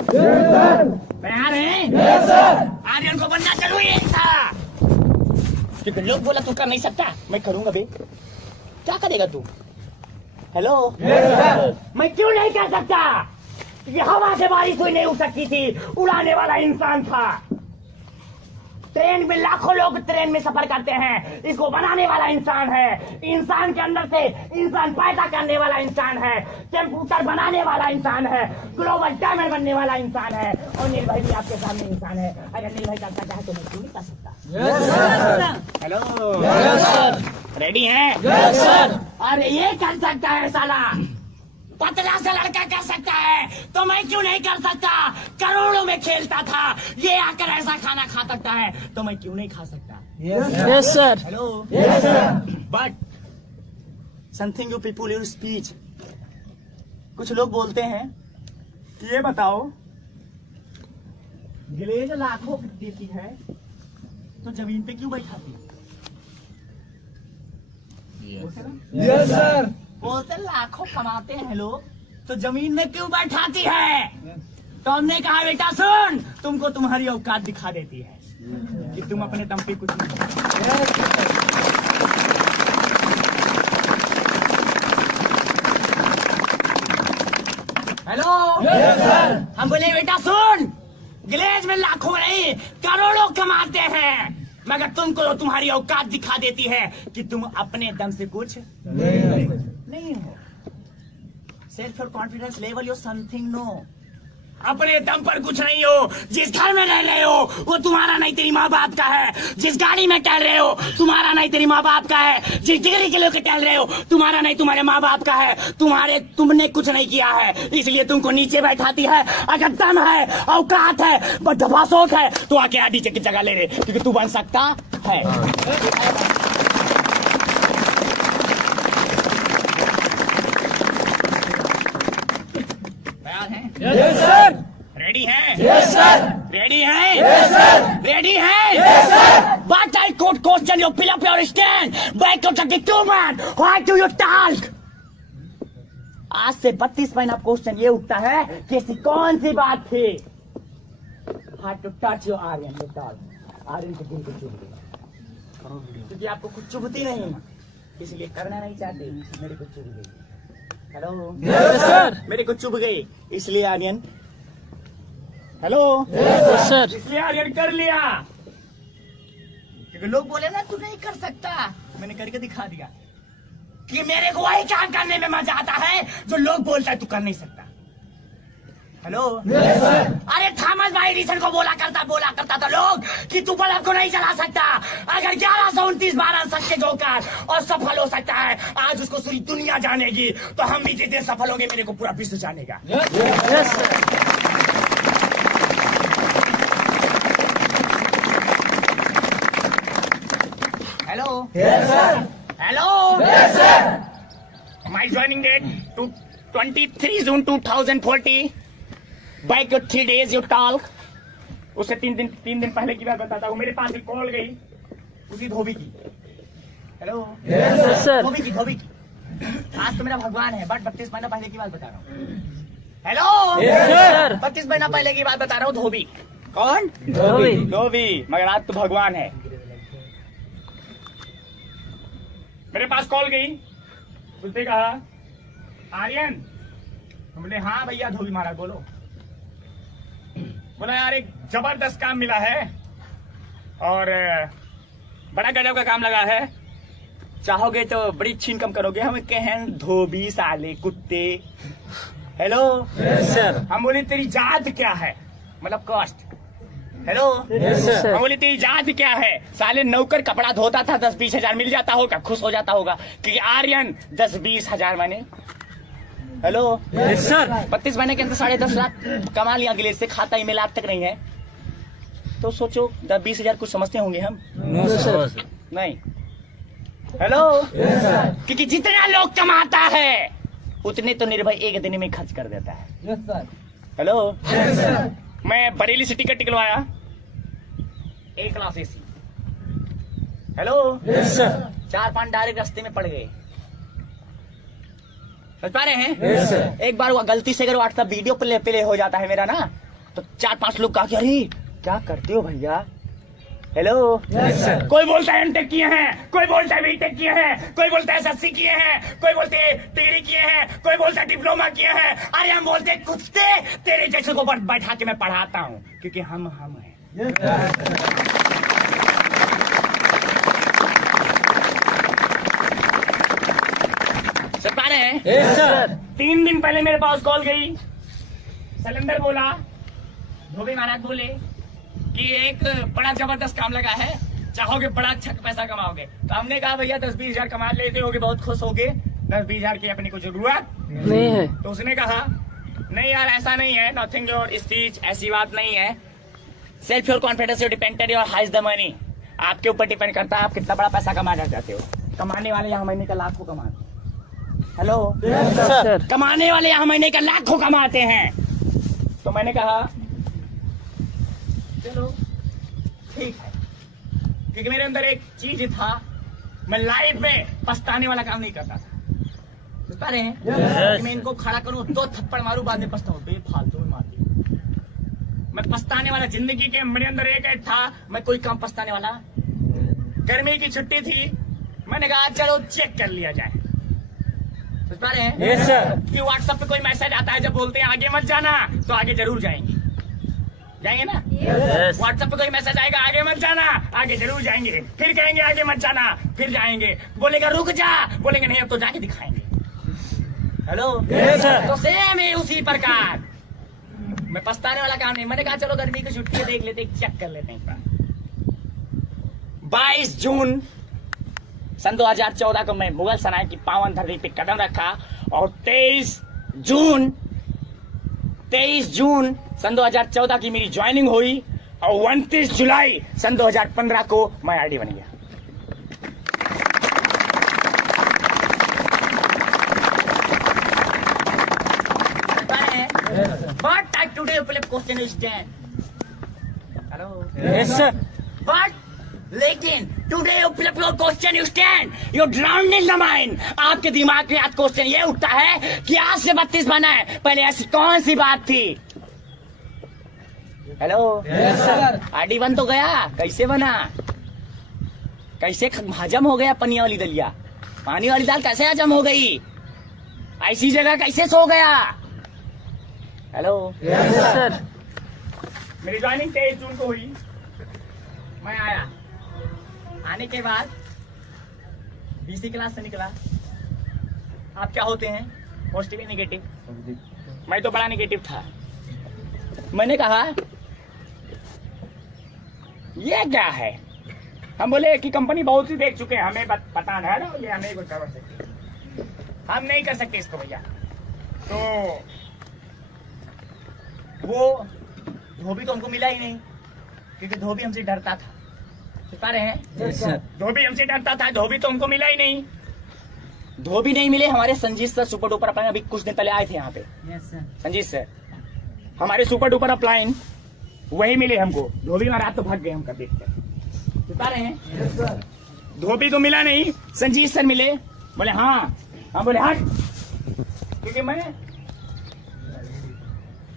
तैयार हैं? आर्यन को बनना जरूरी था, क्योंकि लोग बोला तू कर नहीं सकता, मैं करूंगा बे। क्या करेगा तू? हेलो, मैं क्यों नहीं कर सकता? ये हवा से बारिश हुई नहीं उड़ सकती थी, उड़ाने वाला इंसान था। ट्रेन में लाखों लोग ट्रेन में सफर करते हैं, इसको बनाने वाला इंसान है। इंसान के अंदर से इंसान पैदा करने वाला इंसान है, कंप्यूटर बनाने वाला इंसान है, ग्लोबल डायमंड बनने वाला इंसान है। और निर्भय भी आपके सामने इंसान है। अगर निर्भय कर सकता है तो मैं क्यों नहीं कर सकता? हेलो, रेडी है? अरे ये कर सकता है साला, पतला सा लड़का कर सकता है, तो मैं क्यों नहीं कर सकता? करोड़ों में खेलता था, ये आकर ऐसा खाना खा सकता है, तो मैं क्यों नहीं खा सकता? Yes, sir. Hello, but something you people you speech. कुछ लोग बोलते हैं कि ये बताओ, ग्लेज लाखों देती है तो जमीन पे क्यों बैठाती है? Yes, sir. बोलते लाखों कमाते हैं लोग, तो जमीन में क्यों बैठाती है? तो हमने कहा बेटा सुन, तुमको तुम्हारी औकात दिखा देती है कि तुम अपने दम पे कुछ नहीं हो। हेलो, हम बोले बेटा सुन, ग्लेज में लाखों नहीं करोड़ों कमाते हैं, मगर तुमको तुम्हारी औकात दिखा देती है कि तुम अपने दम से कुछ नहीं हो। सेल्फ कॉन्फिडेंस लेवल यो समथिंग नो। अपने दम पर कुछ नहीं हो। जिस घर में रह रहे हो वो तुम्हारा नहीं तेरी माँ बाप का है। जिस गाड़ी में टहल रहे हो तुम्हारा नहीं तेरी माँ बाप का है। जिस डिग्री के लेकर टहल रहे हो तुम्हारा नहीं तुम्हारे माँ बाप का है। तुमने कुछ नहीं किया है, इसलिए तुमको नीचे बैठाती है। अगर दम है, औकात है, बदमाशोक है तो आके आधी की जगह ले रहे, क्योंकि तू बन सकता है। Yes, sir. रेडी है? Yes, sir. रेडी है? Yes, sir. रेडी है? Yes, sir. But I could question you, fill up your stand. Back to 32 man. Why do you talk? आज से 32 महीना क्वेश्चन ये उठता है कि ऐसी कौन सी बात थी? Had to touch your Aryan, you talk. Aryan के दिल को चुभ गई, क्योंकि आपको कुछ चुभती नहीं, इसलिए करना नहीं चाहते। मेरे को चुभ गई। Hello, Yes, sir. मेरे को चुभ गई, इसलिए आर्यन। Hello, Yes, sir. इसलिए आर्यन कर लिया, क्योंकि लोग बोले ना तू नहीं कर सकता, मैंने करके दिखा दिया कि मेरे को वही काम करने में मजा आता है जो लोग बोलता है तू कर नहीं सकता। Hello, Yes, sir. अरे थॉमस भाई एडिसन को बोला करता था लोग कि तू बल्ब को नहीं जला सकता। अगर 1129 12 सच्चे जोकर और सफल हो सकता है, आज उसको पूरी दुनिया जानेगी, तो हम भी जितने सफल होंगे मेरे को पूरा विश्व जानेगा। Yes, sir. Hello, Yes, sir. Hello, Yes, sir. My joining date to 23 June 2040। Bike 3 days you talk. उससे 3 दिन पहले की बात बताता हूँ। मेरे पास एक कॉल गई उसी धोबी की। Hello, Yes, sir. धोबी की। आज तो मेरा भगवान है, बट 32 महीना पहले की बात बता रहा हूँ। Hello, Yes, sir. 32 महीना पहले की बात बता रहा हूँ। धोबी कौन? धोबी। मगर आज तो भगवान है। मेरे पास कॉल गई, उसने कहा आर्यन। हमने हाँ भैया धोबी महाराज बोलो। बोला यार एक जबरदस्त काम मिला है और बड़ा गजब का काम लगा है, चाहोगे तो बड़ी अच्छी इनकम करोगे। हम कहें धोबी साले कुत्ते। Hello, Yes, sir. हम बोले तेरी जात क्या है, मतलब कास्ट। Hello, Yes, sir. हम बोले तेरी जात क्या है? साले नौकर कपड़ा धोता था, 10-20 हजार मिल जाता होगा, खुश हो जाता होगा कि आर्यन 10-20 हजार मैंने। Hello, Yes, sir. 32 महीने के अंदर 10.5 लाख कमा लिया गिलेज से, खाता ईमेल आज तक नहीं है। तो सोचो 10-20 हजार कुछ समझते होंगे हम? No, sir. नहीं। Hello, Yes, sir. क्योंकि जितना लोग कमाता है उतने तो निर्भय एक दिन में खर्च कर देता है। Yes, sir. Hello, Yes, sir. मैं बरेली से टिकट निकलवाया, A class AC। Hello, Yes, sir. 4-5 direct रास्ते में पड़ गए। समझ पा रहे हैं? Yes, sir. एक बार वो गलती से अगर व्हाट्सएप वीडियो प्ले हो जाता है मेरा ना, तो 4-5 लोग कहा कि अरे क्या करते हो भैया। Hello, Yes, sir. कोई बोलता है एमटेक किए हैं, कोई बोलता है बीटेक किए हैं, कोई बोलता है एसएससी किए हैं, कोई बोलते हैं डिग्री किए हैं, कोई बोलता है डिप्लोमा किए हैं। अरे हम बोलते हैं कुत्ते, तेरे जैसे को बैठा के मैं पढ़ाता हूँ, क्योंकि हम हैं। समझ पा रहे हैं? Yes, sir. 3 दिन पहले मेरे पास कॉल गई, सिलेंडर बोला, धोबी महाराज बोले कि एक बड़ा जबरदस्त काम लगा है, चाहोगे बड़ा अच्छा पैसा कमाओगे। तो हमने कहा भैया 10-20 हजार कमा लेते होगे, बहुत खुश होगे, 10-20 हजार की अपनी को जरूरत नहीं है। तो उसने कहा नहीं यार ऐसा नहीं है, नथिंग योर स्पीच, ऐसी बात नहीं है। Self your confidence depended your highs the money, आपके ऊपर डिपेंड करता है आप कितना बड़ा पैसा कमाना चाहते हो। कमाने वाले यहाँ महीने का लाखों कमाते। Hello, Yes, sir. कमाने वाले यहाँ महीने का लाखों कमाते हैं। तो मैंने कहा चलो ठीक है, क्योंकि मेरे अंदर एक चीज था, मैं लाइफ में पछताने वाला काम नहीं करता था। समझ पा रहे हैं? कि मैं इनको खड़ा करूं, 2 थप्पड़ मारूं, बाद में पछताऊं, बेफालतू में मार दिया। मैं पछताने वाला जिंदगी के मेरे अंदर एक था, मैं कोई काम पछताने वाला। गर्मी की छुट्टी थी, मैंने कहा चलो चेक कर लिया जाए। समझ पा रहे हैं? Yes, sir. कि व्हाट्सएप पे कोई मैसेज आता है, जब बोलते हैं आगे मत जाना, तो आगे जरूर जाएंगे ना। Yes. व्हाट्सएप पे कोई मैसेज आएगा आगे मत जाना, आगे जरूर जाएंगे, फिर कहेंगे आगे मत जाना, फिर जाएंगे, बोलेगा रुक जा, बोलेंगे नहीं अब तो जाके दिखाएंगे। Hello, Yes, sir. तो सेम है उसी प्रकार। मैं पछताने वाला काम नहीं, मैंने कहा चलो गर्मी की छुट्टी देख लेते, चेक कर लेते हैं। 22 जून सन 2014 को मैं मुगल सराय की पावन धरती पे कदम रखा, और 23 जून सन 2014 की मेरी ज्वाइनिंग हुई, और 29 जुलाई सन 2015 को मैं आरडी बन गया। But today question is done. Hello. Yes, sir. But लेकिन today question you stand you drowned in the mind. आपके दिमाग में आज क्वेश्चन ये उठता है कि आज से 32 बना है, पहले ऐसी कौन सी बात थी? Hello, Yes, sir. आरडी बन तो गया, कैसे बना? कैसे हजम हो गया? पनिया वाली दलिया, पानी वाली दाल कैसे हजम हो गई? ऐसी जगह कैसे सो गया? Hello, Yes, sir. मेरी ज्वाइनिंग 23 जून को हुई। मैं आया, आने के बाद बीसी क्लास से निकला। आप क्या होते हैं, पॉजिटिव या नेगेटिव? मैं तो बड़ा नेगेटिव था। मैंने कहा ये क्या है? हम बोले कि कंपनी बहुत सी देख चुके हैं, हमें पता नहीं है ना, ये हमें कुछ कर सकते, हम नहीं कर सकते इसको भैया। तो वो धोबी तो हमको मिला ही नहीं, क्योंकि धोबी हमसे डरता था। पा रहे हैं? Yes, sir. धोबी हमसे डरता था, धोबी तो हमको मिला ही नहीं। धोबी नहीं मिले, हमारे Sanjeet sir super duper upline अभी कुछ दिन पहले आए थे यहाँ पे। Yes, sir. संजीत सर हमारे सुपर डुपर अपलाइन वही मिले हमको। धोबी महाराज तो भाग गए हमका देख कर। पा रहे हैं? Yes, sir. धोबी तो मिला नहीं, संजीत सर मिले, बोले हाँ, हम बोले हट, क्योंकि मैं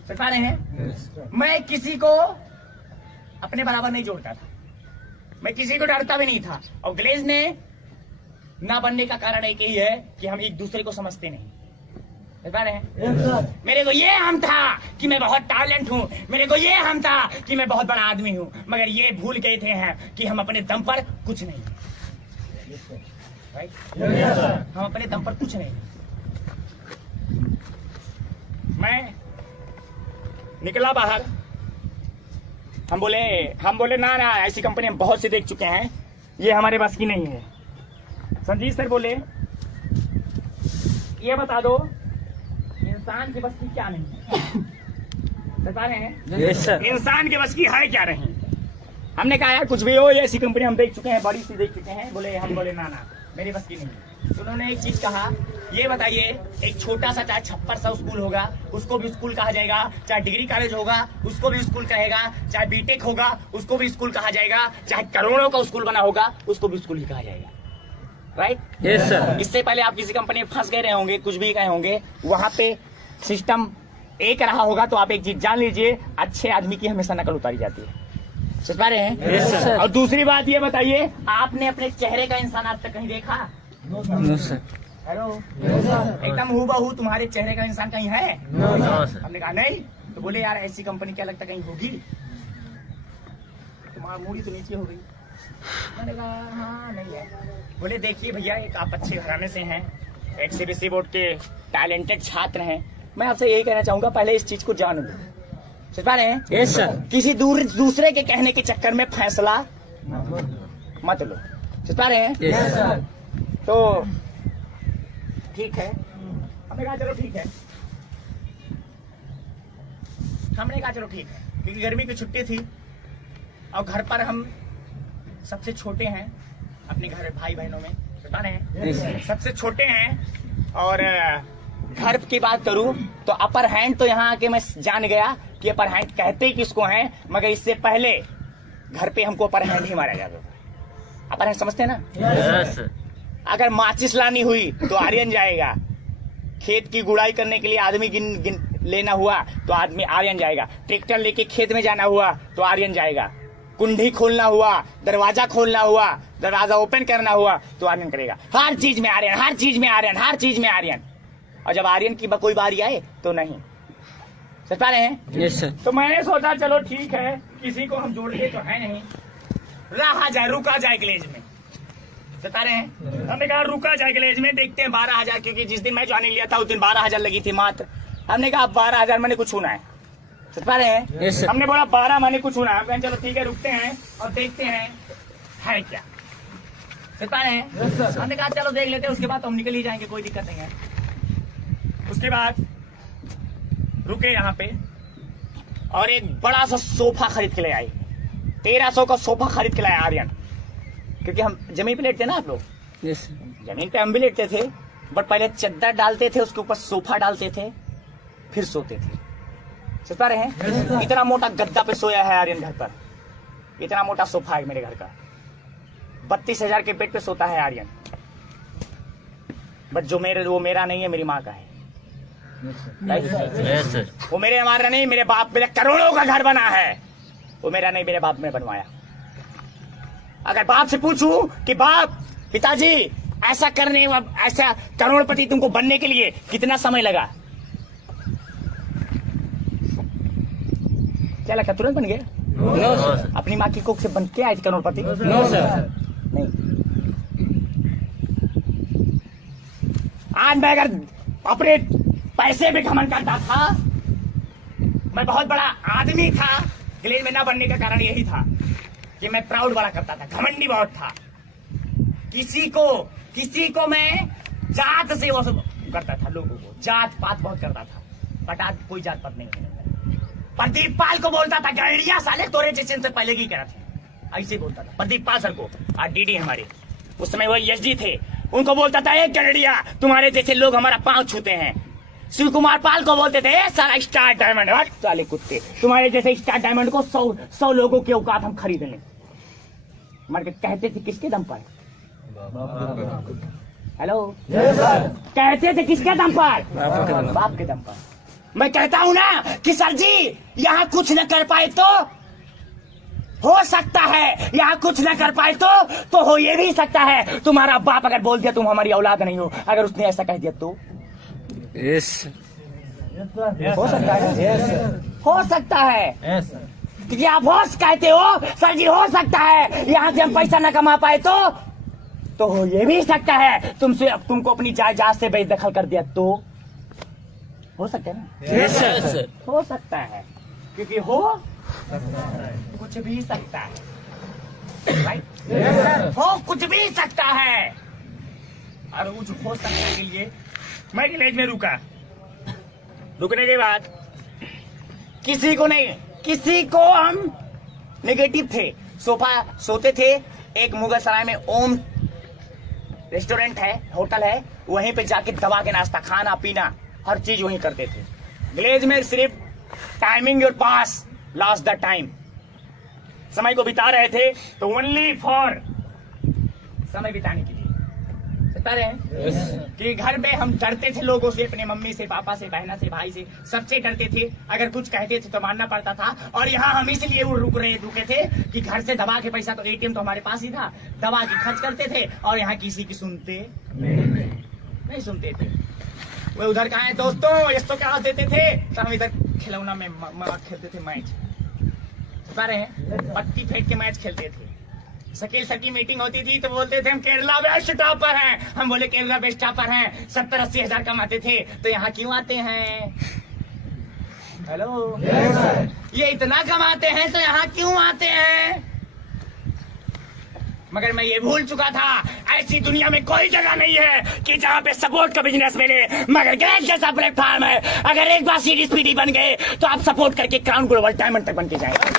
पा रहे हैं, Yes, sir. मैं किसी को अपने बराबर नहीं जोड़ता था, मैं किसी को डरता भी नहीं था। और ग्लेज ने ना बनने का कारण एक ही है कि हम एक दूसरे को समझते नहीं। समझ पा रहे हैं? Yes, sir. मेरे को ये हम था कि मैं बहुत टैलेंट हूँ, मेरे को ये हम था कि मैं बहुत बड़ा आदमी हूँ, मगर ये भूल गए थे हैं कि हम अपने दम पर कुछ नहीं हैं। राइट? Yes, sir. हम अपने दम पर कुछ नहीं हैं। मैं निकला बाहर, हम बोले ना ना, ऐसी कंपनी हम बहुत से देख चुके हैं, ये हमारे बस की नहीं है। संजीत सर बोले ये बता दो इंसान की बस की क्या नहीं है? बता रहे हैं? Yes, sir. इंसान के बस की है क्या नहीं? हमने कहा यार कुछ भी हो, ये ऐसी कंपनी हम देख चुके हैं, बड़ी सी देख चुके हैं। हम बोले ना ना, मेरी बस की नहीं है। तो उन्होंने एक चीज कहा, ये बताइए एक छोटा सा चाहे छप्पर सा स्कूल होगा उसको भी स्कूल कहा जाएगा, चाहे डिग्री कॉलेज होगा उसको भी स्कूल कहेगा, चाहे बीटेक होगा उसको भी स्कूल कहा जाएगा, चाहे करोड़ों का स्कूल बना होगा उसको भी स्कूल ही कहा जाएगा। राइट? Yes sir. इससे पहले आप किसी कंपनी में फंस गए रहे होंगे, कुछ भी गए होंगे, वहां पे सिस्टम एक रहा होगा, तो आप एक चीज जान लीजिए, अच्छे आदमी की हमेशा नकल उतारी जाती है। समझ पा रहे हैं? Yes sir. और दूसरी बात ये बताइए, आपने अपने चेहरे का इंसान आज तक कहीं देखा? No sir. हेलो, एकदम हूबहू तुम्हारे चेहरे का इंसान कहीं है? No sir. हमने कहा नहीं, तो बोले यार ऐसी कंपनी क्या लगता कहीं होगी? तुम्हारा मूडी तो नीचे हो गई। मैंने कहा हाँ नहीं है। बोले देखिए भैया, एक आप अच्छे घराने से हैं, एक सीबीएसई बोर्ड के टैलेंटेड छात्र हैं, मैं आपसे यही कहना चाहूंगा, पहले इस चीज को जान लो। समझ पा रहे हैं? Yes sir. किसी दूसरे के कहने के चक्कर में फैसला मत लो। समझ पा रहे हैं? Yes sir. तो ठीक है, हमने कहा चलो ठीक है, हमने कहा चलो ठीक है, क्योंकि गर्मी की छुट्टी थी और घर पर हम सबसे छोटे हैं अपने घर भाई बहनों में, बता रहे हैं सबसे छोटे हैं। और घर की बात करूं तो अपर हैंड तो यहाँ आके मैं जान गया कि अपर हैंड कहते ही किसको हैं, मगर इससे पहले घर पे हमको अपर हैंड ही मारा जाता था। अपर हैंड समझते हैं ना? Yes sir. अगर माचिस लानी हुई तो आर्यन जाएगा, खेत की गुड़ाई करने के लिए आदमी गिन लेना हुआ तो आदमी आर्यन जाएगा, ट्रैक्टर लेके खेत में जाना हुआ तो आर्यन जाएगा, कुंडी खोलना हुआ, दरवाजा खोलना हुआ, दरवाजा ओपन करना हुआ तो आर्यन करेगा। हर चीज में आर्यन, हर चीज में आर्यन, हर चीज में आर्यन। और जब आर्यन की कोई बारी आए तो नहीं। समझ पा रहे हैं? Yes sir. तो मैंने सोचा चलो ठीक है, किसी को हम जोड़ते तो है नहीं, रहा जाए, रुका जाए ग्लेज में। बता रहे हैं, हमने कहा रुका जाए ग्लेज में, देखते हैं 12,000, क्योंकि जिस दिन मैं ज्वाइनिंग लिया था उस दिन 12,000 लगी थी मात्र। हमने कहा 12,000 मैंने कुछ सुना है। समझ पा रहे हैं? Yes, sir. हमने बोला 12 मैंने कुछ सुना है, चलो ठीक है रुकते हैं और देखते हैं है क्या। समझ पा रहे हैं? Yes, sir. हमने कहा चलो देख लेते हैं, उसके बाद तो हम निकल ही जाएंगे, कोई दिक्कत नहीं है। उसके बाद रुके यहाँ पे और एक बड़ा सा सोफा खरीद के ले आए। 1300 का सोफा खरीद के लाए आर्यन, क्योंकि हम जमीन पे लेटते ना आप लोग, यस। जमीन पे हम भी लेटते थे, बट पहले चद्दर डालते थे, उसके ऊपर सोफा डालते थे, फिर सोते थे। समझ पा रहे हैं? इतना मोटा गद्दा पे सोया है आर्यन घर पर, इतना मोटा सोफा है मेरे घर का। 32,000 के बेड पे सोता है आर्यन, बट जो वो मेरा नहीं है, मेरी माँ का है। Yes sir. वो मेरे हमारा नहीं, मेरे बाप, मेरे करोड़ों का घर बना है, वो मेरा नहीं, मेरे बाप ने बनवाया। अगर बाप से पूछूं कि बाप, पिताजी, ऐसा करने, ऐसा करोड़पति तुमको बनने के लिए कितना समय लगा, क्या लगता तुरंत बन गए? No sir. अपनी माँ की कोख से बन के आए थे करोड़पति? No sir. नहीं। आज मैं अगर अपने पैसे पे घमंड करता था, मैं बहुत बड़ा आदमी था, ग्लेज में ना बनने का कारण यही था कि मैं प्राउड बड़ा करता था, घमंडी बहुत था। किसी को मैं जात से वो करता था, लोगों को जात पात बहुत करता था, बट आज कोई जात पात नहीं है। प्रदीप पाल को बोलता था गैरिया साले, तोरे जैसे से पहले की करा थे, ऐसे बोलता था प्रदीप पाल सर को। आज डीडी हमारे, उस समय वो एसडी थे, उनको बोलता था एक गैरिया, तुम्हारे जैसे लोग हमारा पांव छूते हैं। शिव कुमार पाल को बोलते थे सारा स्टार डायमंड, साले कुत्ते, तुम्हारे जैसे स्टार डायमंड को 100 लोगों के औकात हम खरीद लें। मर के कहते थे किसके दम पर? हेलो, कहते थे किसके दम पर? बाप के दम पर। मैं कहता हूं ना कि सर जी यहाँ कुछ न कर पाए तो हो सकता है, यहाँ कुछ न कर पाए तो हो ये भी सकता है, तुम्हारा बाप अगर बोल दिया तुम हमारी औलाद नहीं हो, अगर उसने ऐसा कह दिया तो यस। हो सकता है, हो सकता है, क्योंकि आप होश कहते हो सर जी, हो सकता है यहाँ से हम पैसा न कमा पाए तो हो ये भी सकता है तुमको अपनी जायदाद से बेदखल कर दिया तो हो सकता है ना? Yes sir. हो सकता है, क्योंकि हो कुछ भी सकता है, राइट? हो कुछ भी सकता है, और कुछ हो सकने के लिए मैं विलेज में रुका। रुकने के बाद किसी को नहीं, किसी को हम नेगेटिव थे, सोते थे। एक मुगल सराय में ओम रेस्टोरेंट है, होटल है, वहीं पे जाके दबा के नाश्ता, खाना पीना हर चीज वहीं करते थे। विलेज में सिर्फ timing your pass, lost the time, समय को बिता रहे थे, तो ओनली फॉर समय बिताने के लिए। बता रहे हैं कि घर में हम डरते थे लोगों से, अपने मम्मी से, पापा से, बहना से, भाई से, सबसे डरते थे। अगर कुछ कहते थे तो मानना पड़ता था। और यहाँ हम इसलिए वो रुके थे कि घर से दबा के पैसा, तो एटीएम तो हमारे पास ही था, दबा के खर्च करते थे और यहाँ किसी की सुनते नहीं सुनते थे। वो उधर कहाँ है दोस्तों, इसको क्या देते थे, तो हम इधर खिलौना में खेलते थे मैच, बता रहे हैं, पत्ती फेंक के मैच खेलते थे। शकील सर की मीटिंग होती थी तो बोलते थे हम केरला बेस्ट टॉपर हैं। हम बोले केरला बेस्ट टॉपर हैं, 70-80 हजार कमाते थे, तो यहाँ क्यों आते हैं? हेलो, ये इतना कमाते हैं तो यहाँ क्यों आते हैं? मगर मैं ये भूल चुका था, ऐसी दुनिया में कोई जगह नहीं है कि जहाँ पे सपोर्ट का बिजनेस मिले, मगर गैस जैसा प्लेटफॉर्म है। अगर एक बार सीडी स्पीडी बन गए तो आप सपोर्ट करके क्राउन ग्लोबल डायमंड तक बन के जाएंगे।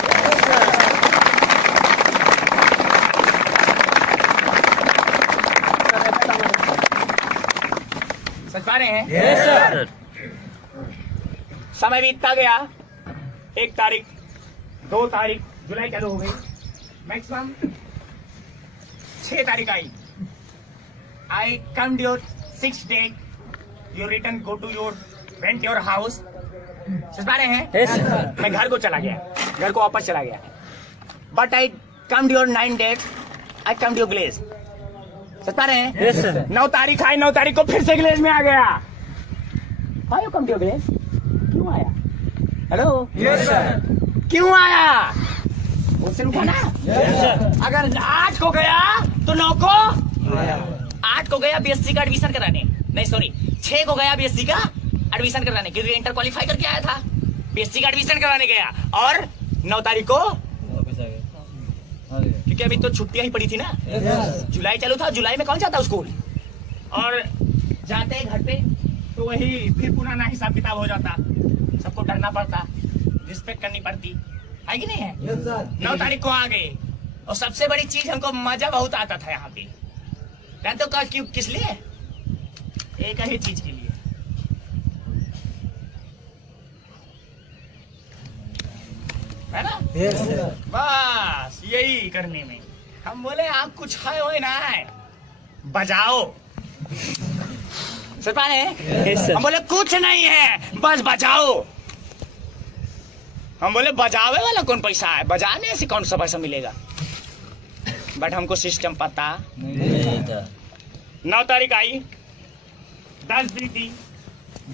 समझ पा रहे हैं? Yes sir. समय बीतता गया, 1 तारीख 2 तारीख जुलाई चालू हो गई, मैक्सिमम 6 तारीख I come your 6 day, you return go to your rent your house. समझ पा रहे हैं? Yes sir. मैं घर को चला गया, घर को वापस चला गया, but I come your 9 days, I come your glaze. समझ पा रहे हैं? Yes sir. 9 तारीख आई, 9 तारीख को फिर से ग्लेज में आ गया। How you come to glaze? क्यों आया? Hello, yes sir. क्यों आया? उससे उठाना। Yes sir. अगर 8 को गया तो 9 को 8 को गया बीएससी का एडमिशन कराने, नहीं सॉरी 6 को गया बीएससी का एडमिशन कराने, क्योंकि इंटर क्वालिफाई करके आया था, बीएससी का एडमिशन कराने गया। और 9 तारीख को वापस आ गए, क्योंकि अभी तो छुट्टियां ही पड़ी थी ना, जुलाई चालू था, जुलाई में कौन जाता स्कूल, और जाते घर पे तो वही फिर पुराना हिसाब किताब हो जाता, सबको डरना पड़ता, रिस्पेक्ट करनी पड़ती है कि नहीं है? 9 तारीख को आ गए, और सबसे बड़ी चीज हमको मजा बहुत आता था यहाँ पे, तो क्यों, किस लिए? एक ही चीज के लिए, है ना? बस यही करने में हम बोले आप कुछ है हो ना है, बजाओ। सुन पा रहे हैं? Yes sir. हम बोले कुछ नहीं है, बस बजाओ। हम बोले बजावे वाला कौन पैसा है, बजाने से कौन सा पैसा मिलेगा? बट हमको सिस्टम पता नहीं था। 9 तारीख आई, 10 बीती,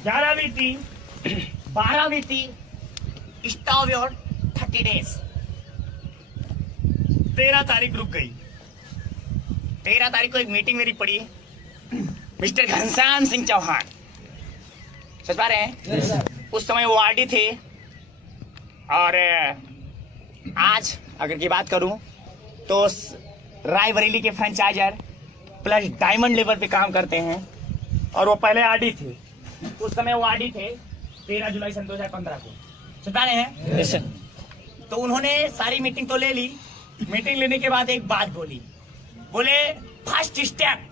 11 बीती, 12 बीती, स्टॉप योर 30 डेज। 13 तारीख रुक गई। 13 तारीख को एक मीटिंग मेरी पड़ी, मिस्टर घनश्याम सिंह चौहान, समझ पा रहे हैं? उस समय वो आरडी थे, और आज अगर की बात करूं तो रायबरेली के फ्रेंचाइजर प्लस डायमंड लेवल पे काम करते हैं, और वो पहले आरडी थे, उस समय वो आरडी थे 13 जुलाई सन 2015 को, समझ पा रहे हैं? Yes sir. तो उन्होंने सारी मीटिंग तो ले ली, मीटिंग लेने के बाद एक बात बोली, बोले फर्स्ट स्टेप,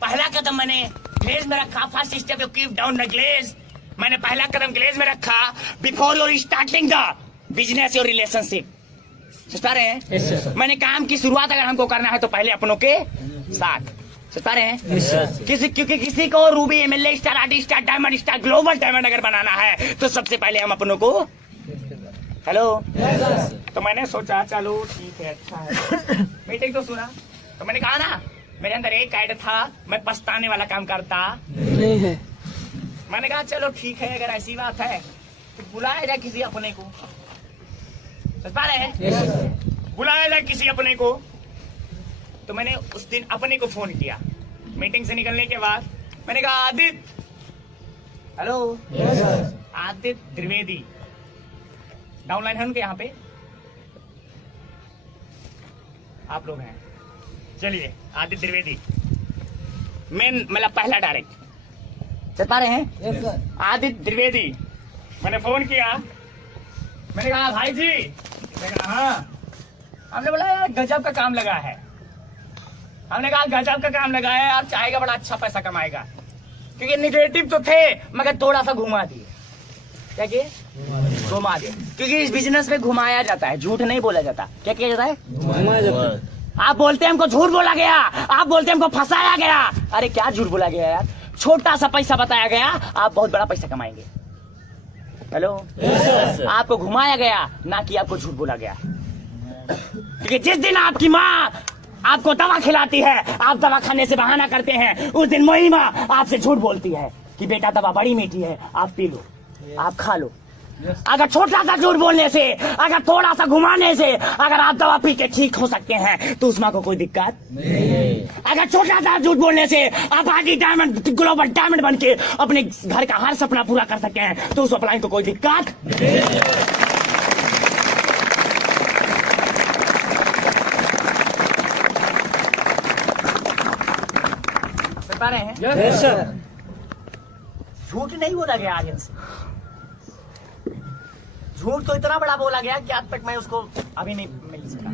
पहला कदम मैंने ग्लेज में रखा, first step you keep down the glaze, मैंने पहला कदम ग्लेज में रखा before your starting the business your relationship. समझ पा रहे हैं? Yes sir. मैंने काम की शुरुआत अगर हमको करना है तो पहले अपनों के साथ, समझ पा रहे हैं? Yes sir. क्योंकि किसी को Ruby, MLA star, RD star, diamond star, global diamond अगर बनाना है तो सबसे पहले हम अपनों को, हेलो, तो मैंने सोचा चलो ठीक है, अच्छा है, मीटिंग तो सुना, तो मैंने कहा ना मेरे अंदर एक आइडिया था, मैं पछताने वाला काम करता नहीं है। मैंने कहा चलो ठीक है, अगर ऐसी बात है तो बुलाया जाए किसी अपने को, समझ पा रहे हैं? बुलाया जाए किसी अपने को। तो मैंने उस दिन अपने को फोन किया, मीटिंग से निकलने के बाद मैंने कहा आदित्य, हेलो, आदित्य द्विवेदी, डाउनलाइन है उनके यहाँ पे, आप लोग हैं, चलिए आदित्य द्विवेदी मेन, मतलब पहला डायरेक्ट, चल पा रहे हैं? आदित्य द्विवेदी, मैंने फोन किया, मैंने कहा भाई जी, मैंने कहा हाँ, हमने बोला यार गजब का काम लगा है, हमने कहा गजब का काम लगा है, आप चाहेगा बड़ा अच्छा पैसा कमाएगा, क्योंकि निगेटिव तो थे मगर थोड़ा सा घुमा दिए, क्या किए? घुमा दिए, क्योंकि इस बिजनेस में घुमाया जाता है, झूठ नहीं बोला जाता। क्या किया जाता है? घुमाया जाता है। आप बोलते हैं हमको झूठ बोला गया, आप बोलते हैं हमको फंसाया गया। अरे क्या झूठ बोला गया यार, छोटा सा पैसा बताया गया, आप बहुत बड़ा पैसा कमाएंगे। हेलो, आपको घुमाया गया, ना कि आपको झूठ बोला गया। क्योंकि जिस दिन आपकी माँ आपको दवा खिलाती है, आप दवा खाने से बहाना करते हैं, उस दिन वही माँ आपसे झूठ बोलती है कि बेटा दवा बड़ी मीठी है, आप पी लो, आप खा लो। अगर छोटा सा झूठ बोलने से, अगर थोड़ा सा घुमाने से, अगर आप दवा पी के ठीक हो सकते हैं तो उस माँ को कोई दिक्कत नहीं। अगर छोटा सा झूठ बोलने से आप आदि डायमंड, ग्लोबल डायमंड बन के अपने घर का हर सपना पूरा कर सकते हैं तो उस अपलाइन को कोई दिक्कत नहीं। बता रहे हैं? Yes sir. झूठ नहीं बोला गया आर्यन से, झूठ तो इतना बड़ा बोला गया कि आज तक मैं उसको अभी नहीं मिल सका,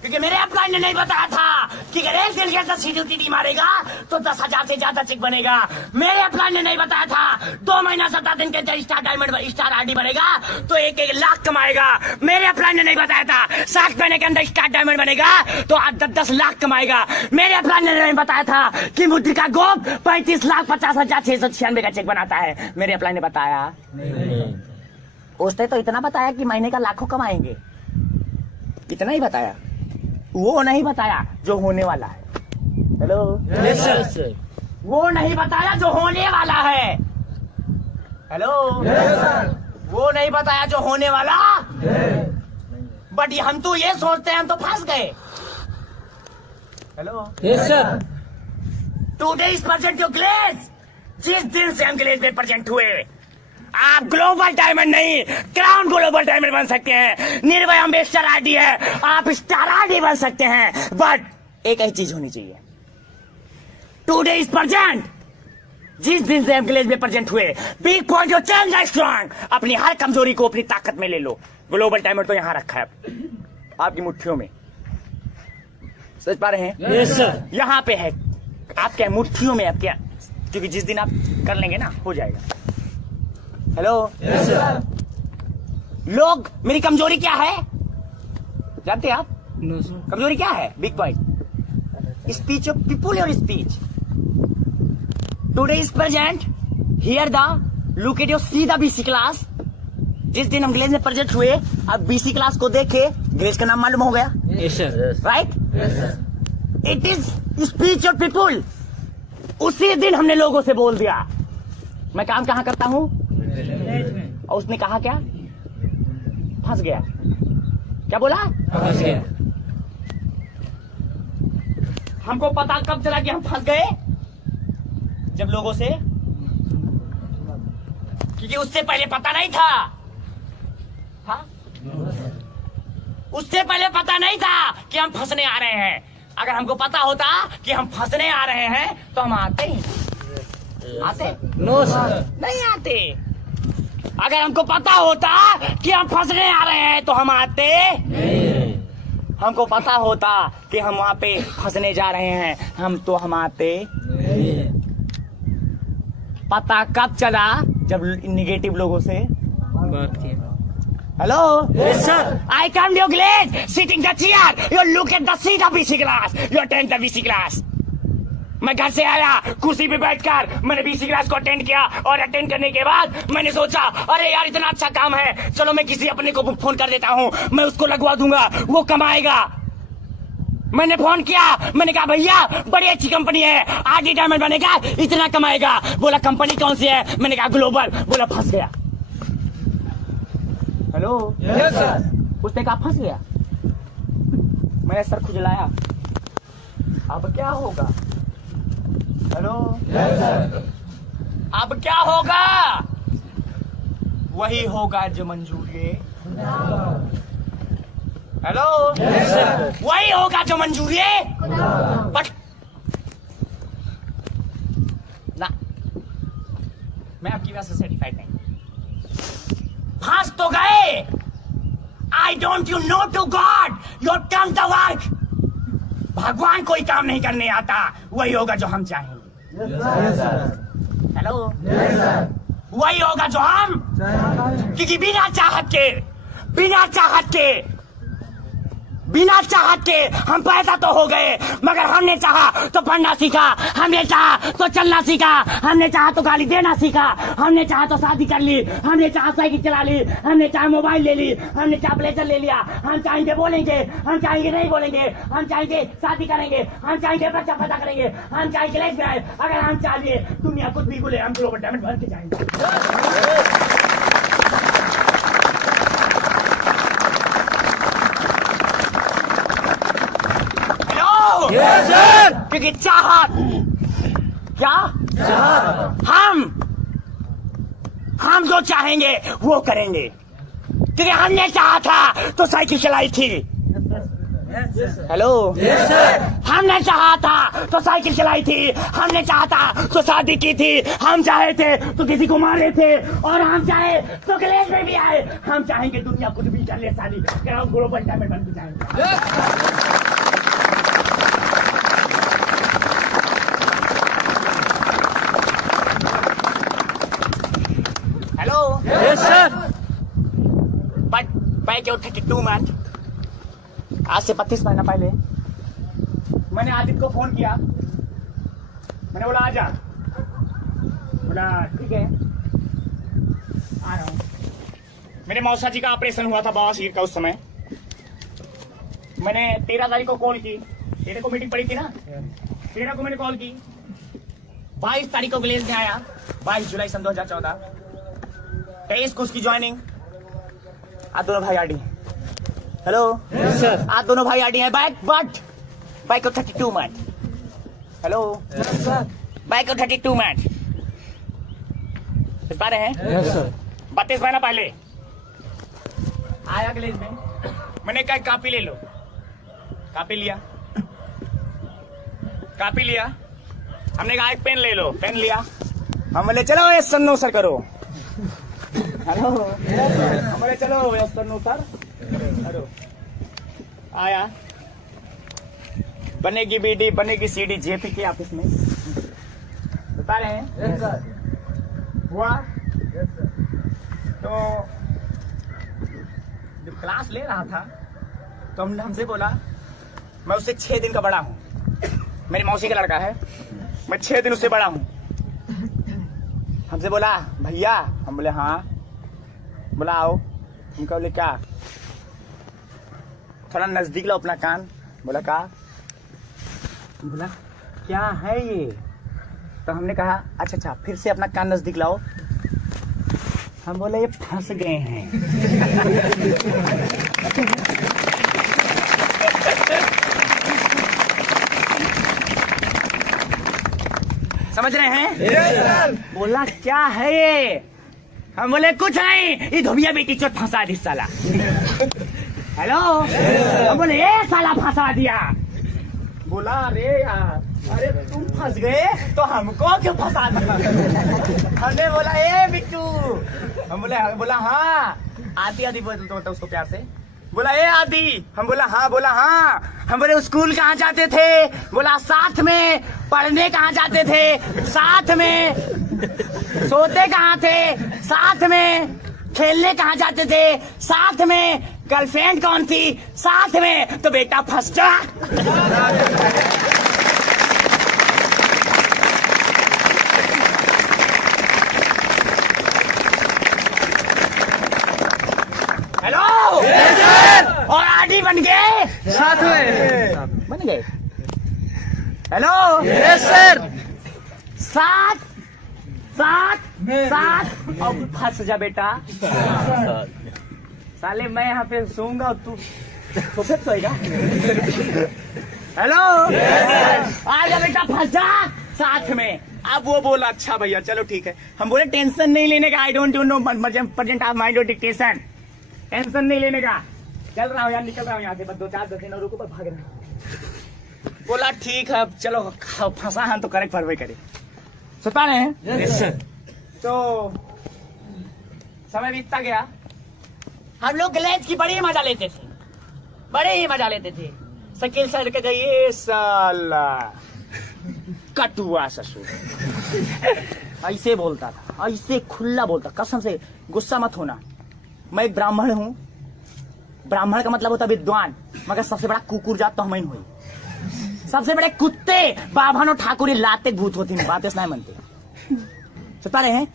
क्योंकि मेरे अपलाइन ने नहीं बताया था कि अगर एक दिन के अंदर सीटीटी मारेगा तो 10,000 से ज्यादा चेक बनेगा। मेरे अपलाइन ने नहीं बताया था 2 महीना 17 दिन के अंदर स्टार डायमंड, स्टार आरडी बनेगा तो 1-1 लाख कमाएगा। मेरे अपलाइन ने नहीं बताया था 7 महीने के अंदर स्टार डायमंड बनेगा तो 10-10 लाख कमाएगा। मेरे अपलाइन ने नहीं बताया था कि मुद्रिका गोप 35,50,696 का चेक बनाता है। मेरे अपलाइन ने बताया? उसने तो इतना बताया कि महीने का लाखों कमाएंगे, इतना ही बताया, वो नहीं बताया जो होने वाला है। Hello, yes sir. वो नहीं बताया जो होने वाला है। हेलो, वो नहीं बताया जो होने वाला। बट हम तो ये सोचते हैं हम तो फंस गए। Hello, yes sir. Today is present your glaze. जिस दिन से हम ग्लेज में प्रेजेंट हुए, आप ग्लोबल डायमंड नहीं, क्राउन ग्लोबल डायमंड बन सकते हैं। निर्भय अम्बेस्टर आरडी है, आप स्टार आरडी बन सकते हैं। बट एक ही चीज होनी चाहिए, टुडे इज प्रेजेंट। जिस दिन से हम ग्लेज में प्रेजेंट हुए, big point your change strong. अपनी हर कमजोरी को अपनी ताकत में ले लो। ग्लोबल डायमंड तो यहां रखा है आपकी मुट्ठियों में, समझ पा रहे हैं? Yes sir. यहां पे है आपके मुट्ठियों में, आपके, क्योंकि जिस दिन आप कर लेंगे ना हो जाएगा। Hello, yes sir. लोग, मेरी कमजोरी क्या है जानते हैं आप? No sir. कमजोरी क्या है? Big point, speech of people, your speech. Today is present, here the look at your, see the BC class. जिस दिन हम ग्लेज में प्रेजेंट हुए, अब बीसी क्लास को देखे, ग्लेज का नाम मालूम हो गया, yes sir. Right? Yes sir. It is speech of people. उसी दिन हमने लोगों से बोल दिया मैं काम कहां करता हूं, और उसने कहा क्या? फंस गया। क्या बोला? फंस गया। हमको पता कब चला कि हम फंस गए? जब लोगों से, क्योंकि उससे पहले पता नहीं था। हाँ? उससे पहले पता नहीं था कि हम फंसने आ रहे हैं। अगर हमको पता होता कि हम फंसने आ रहे हैं तो हम आते ही, आते? No sir. नहीं आते। अगर हमको पता होता कि हम फंसने आ रहे हैं तो हम आते नहीं। हमको पता होता कि हम वहां पे फंसने जा रहे हैं हम आते नहीं। पता कब चला? जब निगेटिव लोगों से बात की। Hello, yes sir. I come your glaze, sitting the chair, you look at the seat of BC class, you attend the BC class. मैं घर से आया, कुर्सी पे बैठकर मैंने बीसी क्लास को अटेंड किया, और अटेंड करने के बाद मैंने सोचा अरे यार इतना अच्छा काम है, चलो मैं किसी अपने को फोन कर देता हूँ, मैं उसको लगवा दूंगा, वो कमाएगा। मैंने फोन किया, मैंने कहा भैया बड़ी अच्छी कंपनी है, आरडी डायमंड बनेगा, इतना कमाएगा। बोला कंपनी कौन सी है? मैंने कहा ग्लोबल। बोला फंस गया। Hello, yes sir. उसने कहा फंस गया। मैंने सर खुजलाया, अब क्या होगा? Hello, yes sir. अब क्या होगा? वही होगा जो मंजूर है। Hello, yes sir. वही होगा जो मंजूर है। बट ना, मैं आपकी बात से सेटिस्फाइड नहीं। फंस तो गए। I don't you know to god your come the work. भगवान कोई काम नहीं करने आता, वही होगा जो हम चाहेंगे। हेलो, वही होगा जो हम, क्योंकि बिना चाहत के बिना चाहत के हम पैदा तो हो गए, मगर हमने चाहा तो पढ़ना सीखा, हमने चाहा तो चलना सीखा, हमने चाहा तो गाली देना सीखा, हमने चाहा तो शादी कर ली, हमने चाहा साइकिल चला ली, हमने चाहा मोबाइल ले ली, हमने चाहा ब्लेजर ले लिया। हम चाहेंगे बोलेंगे, हम चाहेंगे नहीं बोलेंगे, हम चाहेंगे शादी करेंगे, हम चाहेंगे बच्चा पैदा करेंगे, हम चाहेंगे लेस्बियन। अगर हम चाहिए दुनिया कुछ भी बोले, हम ग्लोबल डायमंड बन के जाएंगे। Yes sir. क्योंकि चाहत क्या हम जो चाहेंगे वो करेंगे, क्योंकि हमने चाहा था तो साइकिल चलाई थी। Hello yes sir. हमने चाहा था तो साइकिल चलाई थी, हमने चाहा था तो शादी की थी, हम चाहे थे तो किसी को मारे थे, और हम चाहे तो कलेश में भी आए। हम चाहेंगे दुनिया कुछ भी कर ले, शादी कराओ, ग्लोबल डायमंड बन के जाएंगे। Yes sir. But back your 32 man, आज से 32 महीना पहले मैंने आदित्य को फोन किया, मैंने बोला आजा, बोला ठीक है आ रहा हूँ। मेरे मौसा जी का ऑपरेशन हुआ था बवासीर का, उस समय मैंने 13 तारीख को कॉल की, 13 को मीटिंग पड़ी थी ना, 13 को मैंने कॉल की, 22 तारीख को विलेज में आया, 22 जुलाई सन 2014, 23 को उसकी ज्वाइनिंग। आज दोनों भाई आडी। Hello yes sir. आज दोनों भाई आडी हैं, बाइक को 32 minute. Hello yes sir. Bike को 32 मिनट इस बारे हैं। Yes sir. 32 महीना पहले आया विलेज में, मैंने कहा कॉपी ले लो, कॉपी लिया, हमने कहा एक पेन ले लो, पेन लिया, हम बोले चलो ये सन्नो सर करो। हेलो हमारे चलो ये सन्नो सर करो। आया, बनेगी बीडी बनेगी सीडी जेपी के ऑफिस में, बता रहे हैं। Yes sir. हुआ यस सर। तो जब क्लास ले रहा था तो हमने हमसे बोला, मैं उससे 6 दिन का बड़ा हूँ, मेरी मौसी का लड़का है, मैं 6 दिन उससे बड़ा हूँ। हमसे बोला भैया, हम बोले हाँ, बोला आओ, हम बोले क्या, थोड़ा नजदीक लो अपना कान, बोला क्या, बोला क्या है ये, तो हमने कहा अच्छा फिर से अपना कान नजदीक लाओ। हम बोले ये फंस गए हैं। समझ रहे हैं? Yes sir. बोला क्या है ये, हम बोले कुछ नहीं, ये धोबिया बेटी चोट फंसा दी साला। हेलो हम बोले ये साला फंसा दिया। बोला अरे यार, अरे तुम फंस गए तो हमको क्यों फंसा दिया। हमने बोला ए बिट्टू, हम बोला हाँ, आदि बोलता उसको प्यार से, बोला ए आदि, हम बोला हाँ, हम बोले स्कूल कहाँ जाते थे, बोला साथ में, पढ़ने कहाँ जाते थे साथ में, सोते कहाँ थे साथ में, खेलने कहाँ जाते थे साथ में, गर्लफ्रेंड कौन थी साथ में, तो बेटा फंस जा। हेलो और आदि बन गए, साथ में बन गए। Hello yes sir. साथ अब फंस जा बेटा। साले मैं यहाँ पे सोऊंगा और तू सोफे पे सोएगा। हेलो आ जा बेटा, फंस जा साथ में। अब वो बोला अच्छा भैया चलो ठीक है। हम बोले टेंशन नहीं लेने का, I don't know present of mind और डिक्टेशन, टेंशन नहीं लेने का, चल रहा हूँ यार, निकल रहा हूँ यहाँ से, बस 2-4 दिन और रुको, भाग रहा। बोला ठीक है चलो, फंसा हम तो करेक्ट फरवरी करे, सुता रहे हैं। Yes sir. तो समय बीतता गया, हम लोग ग्लेज की बड़ी मजा लेते थे, बड़े ही मजा लेते थे। शकील सर के गई साला कटुआ ससुर, ऐसे बोलता था, ऐसे खुला बोलता, कसम से गुस्सा मत होना, मैं एक ब्राह्मण हूँ, ब्राह्मण का मतलब होता है विद्वान, मगर सबसे बड़ा कुकुर जात तो हम ही हुई। सबसे बड़े कुत्ते बाभन ठाकुर लाते भूत होती हैं, बातें नहीं मनते। सुनता रहे हैं?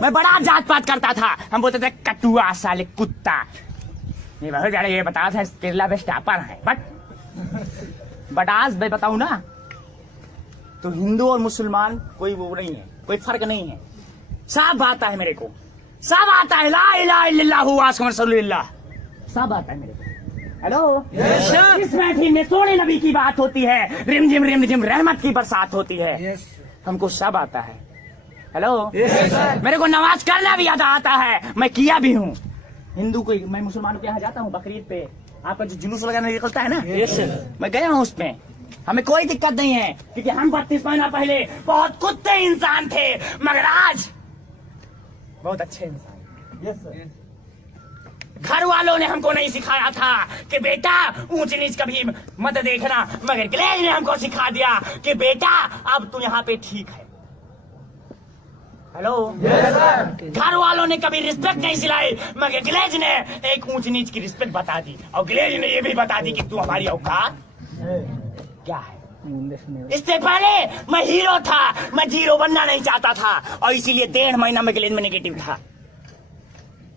मैं बड़ा जात पात करता था, हम बोलते थे कटुआ साले कुत्ता। ये बहुत ज्यादा ये बता था केरला में स्टापर है, बट आज मैं बताऊं ना तो हिंदू और मुसलमान कोई वो नहीं है, कोई फर्क नहीं है। सब आता है मेरे को, सब आता है। ला इलाहा इल्लल्लाहु मुहम्मदुर रसूलुल्लाह, सब आता है मेरे को। हेलो, इस महफिल में सोने नबी की बात होती है, रिमझिम रहमत की बरसात होती है। हमको सब आता है। हेलो, मेरे को नमाज करना भी आता है, मैं किया भी हूँ। हिंदू को, मैं मुसलमानों के यहाँ जाता हूँ बकरीद पे, आपका जो जुलूस लगाना निकलता है ना, मैं गया हूँ उसमें, हमें कोई दिक्कत नहीं है, क्योंकि हम 32 महीना पहले बहुत कुत्ते इंसान थे, मगर आज बहुत अच्छे इंसान। घर वालों ने हमको नहीं सिखाया था कि बेटा ऊंच नीच कभी मत देखना, मगर ग्लेज ने हमको सिखा दिया कि बेटा अब तू यहाँ पे ठीक है। हेलो, घर वालों ने कभी रिस्पेक्ट नहीं सिलाई, मगर ग्लेज ने एक ऊंच नीच की रिस्पेक्ट बता दी, और ग्लेज ने ये भी बता दी कि तू हमारी औकात क्या है। इससे पहले मैं हीरो था, मैं जीरो बनना नहीं चाहता था, और इसीलिए 1.5 महीना में ग्लेज में नेगेटिव था।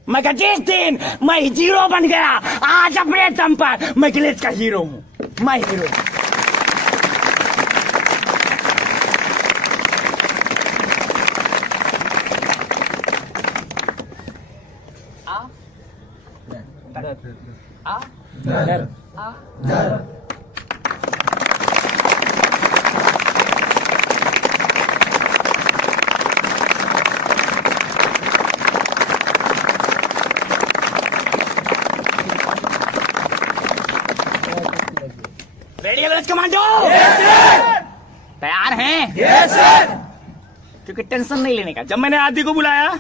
मगर जिस दिन मैं जीरो बन गया, आज अपने दम पर मैं ग्लेज का हीरो हूँ, मैं हीरो हूँ। रेडियो कमांडो तैयार हैं? Yes sir. क्योंकि टेंशन नहीं लेने का। जब मैंने आदि को बुलाया,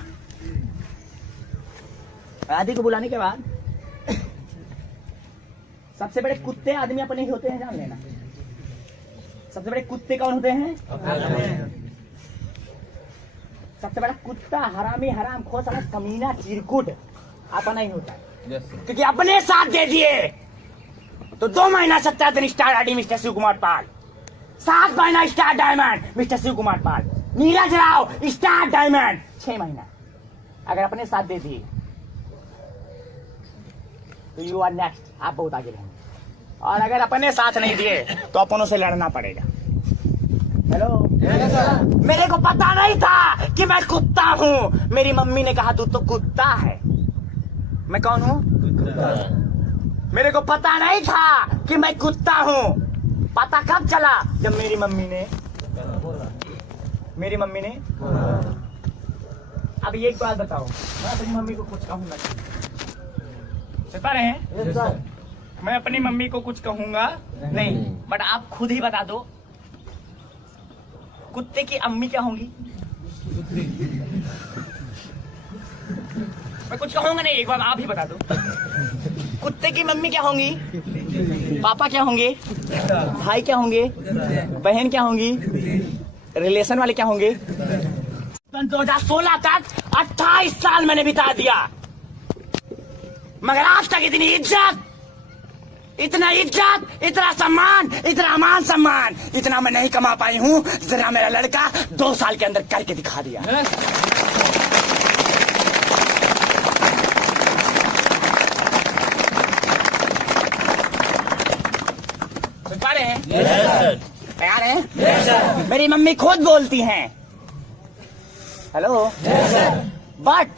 आदि को बुलाने के बाद सबसे बड़े कुत्ते आदमी अपने ही होते हैं, जान लेना। सबसे बड़े कुत्ते कौन होते हैं? सबसे बड़ा कुत्ता हरामी, हराम खोर, कमीना, चिरकुट अपना ही होता है। क्योंकि अपने साथ दे दिए तो 2 महीना 17 दिन star ID mister Shiv Kumar Pal, 7 महीना star diamond mister Shiv Kumar Pal, Neeraj Rao star diamond 6 महीना। अगर अपने साथ दे दिए तो यू आर नेक्स्ट, आप बहुत आगे रहेंगे। और अगर अपने साथ नहीं दिए तो अपनों से लड़ना पड़ेगा। हेलो, मेरे को पता नहीं था कि मैं कुत्ता हूँ। मेरी मम्मी ने कहा तू तो कुत्ता है। मैं कौन हूँ? मेरे को पता नहीं था कि मैं कुत्ता हूँ। पता कब चला? जब मेरी मम्मी ने अब एक बात बताओ, मैं अपनी मम्मी को कुछ कहूंगा? बता रहे हैं? मैं अपनी मम्मी को कुछ कहूंगा नहीं, बट आप खुद ही बता दो, कुत्ते की अम्मी क्या होंगी? मैं कुछ कहूंगा नहीं, एक बार आप ही बता दो। कुत्ते की मम्मी क्या होंगी? पापा क्या होंगे? भाई क्या होंगे? बहन क्या होंगी? रिलेशन वाले क्या होंगे? 2016 तक 28 साल मैंने बिता दिया, मगर आज तक इतनी इज्जत, इतना सम्मान, इतना मान सम्मान, इतना मैं नहीं कमा पाई हूँ जितना मेरा लड़का 2 साल के अंदर करके दिखा दिया। तैयार हैं? मेरी मम्मी खुद बोलती हैं, हेलो, बट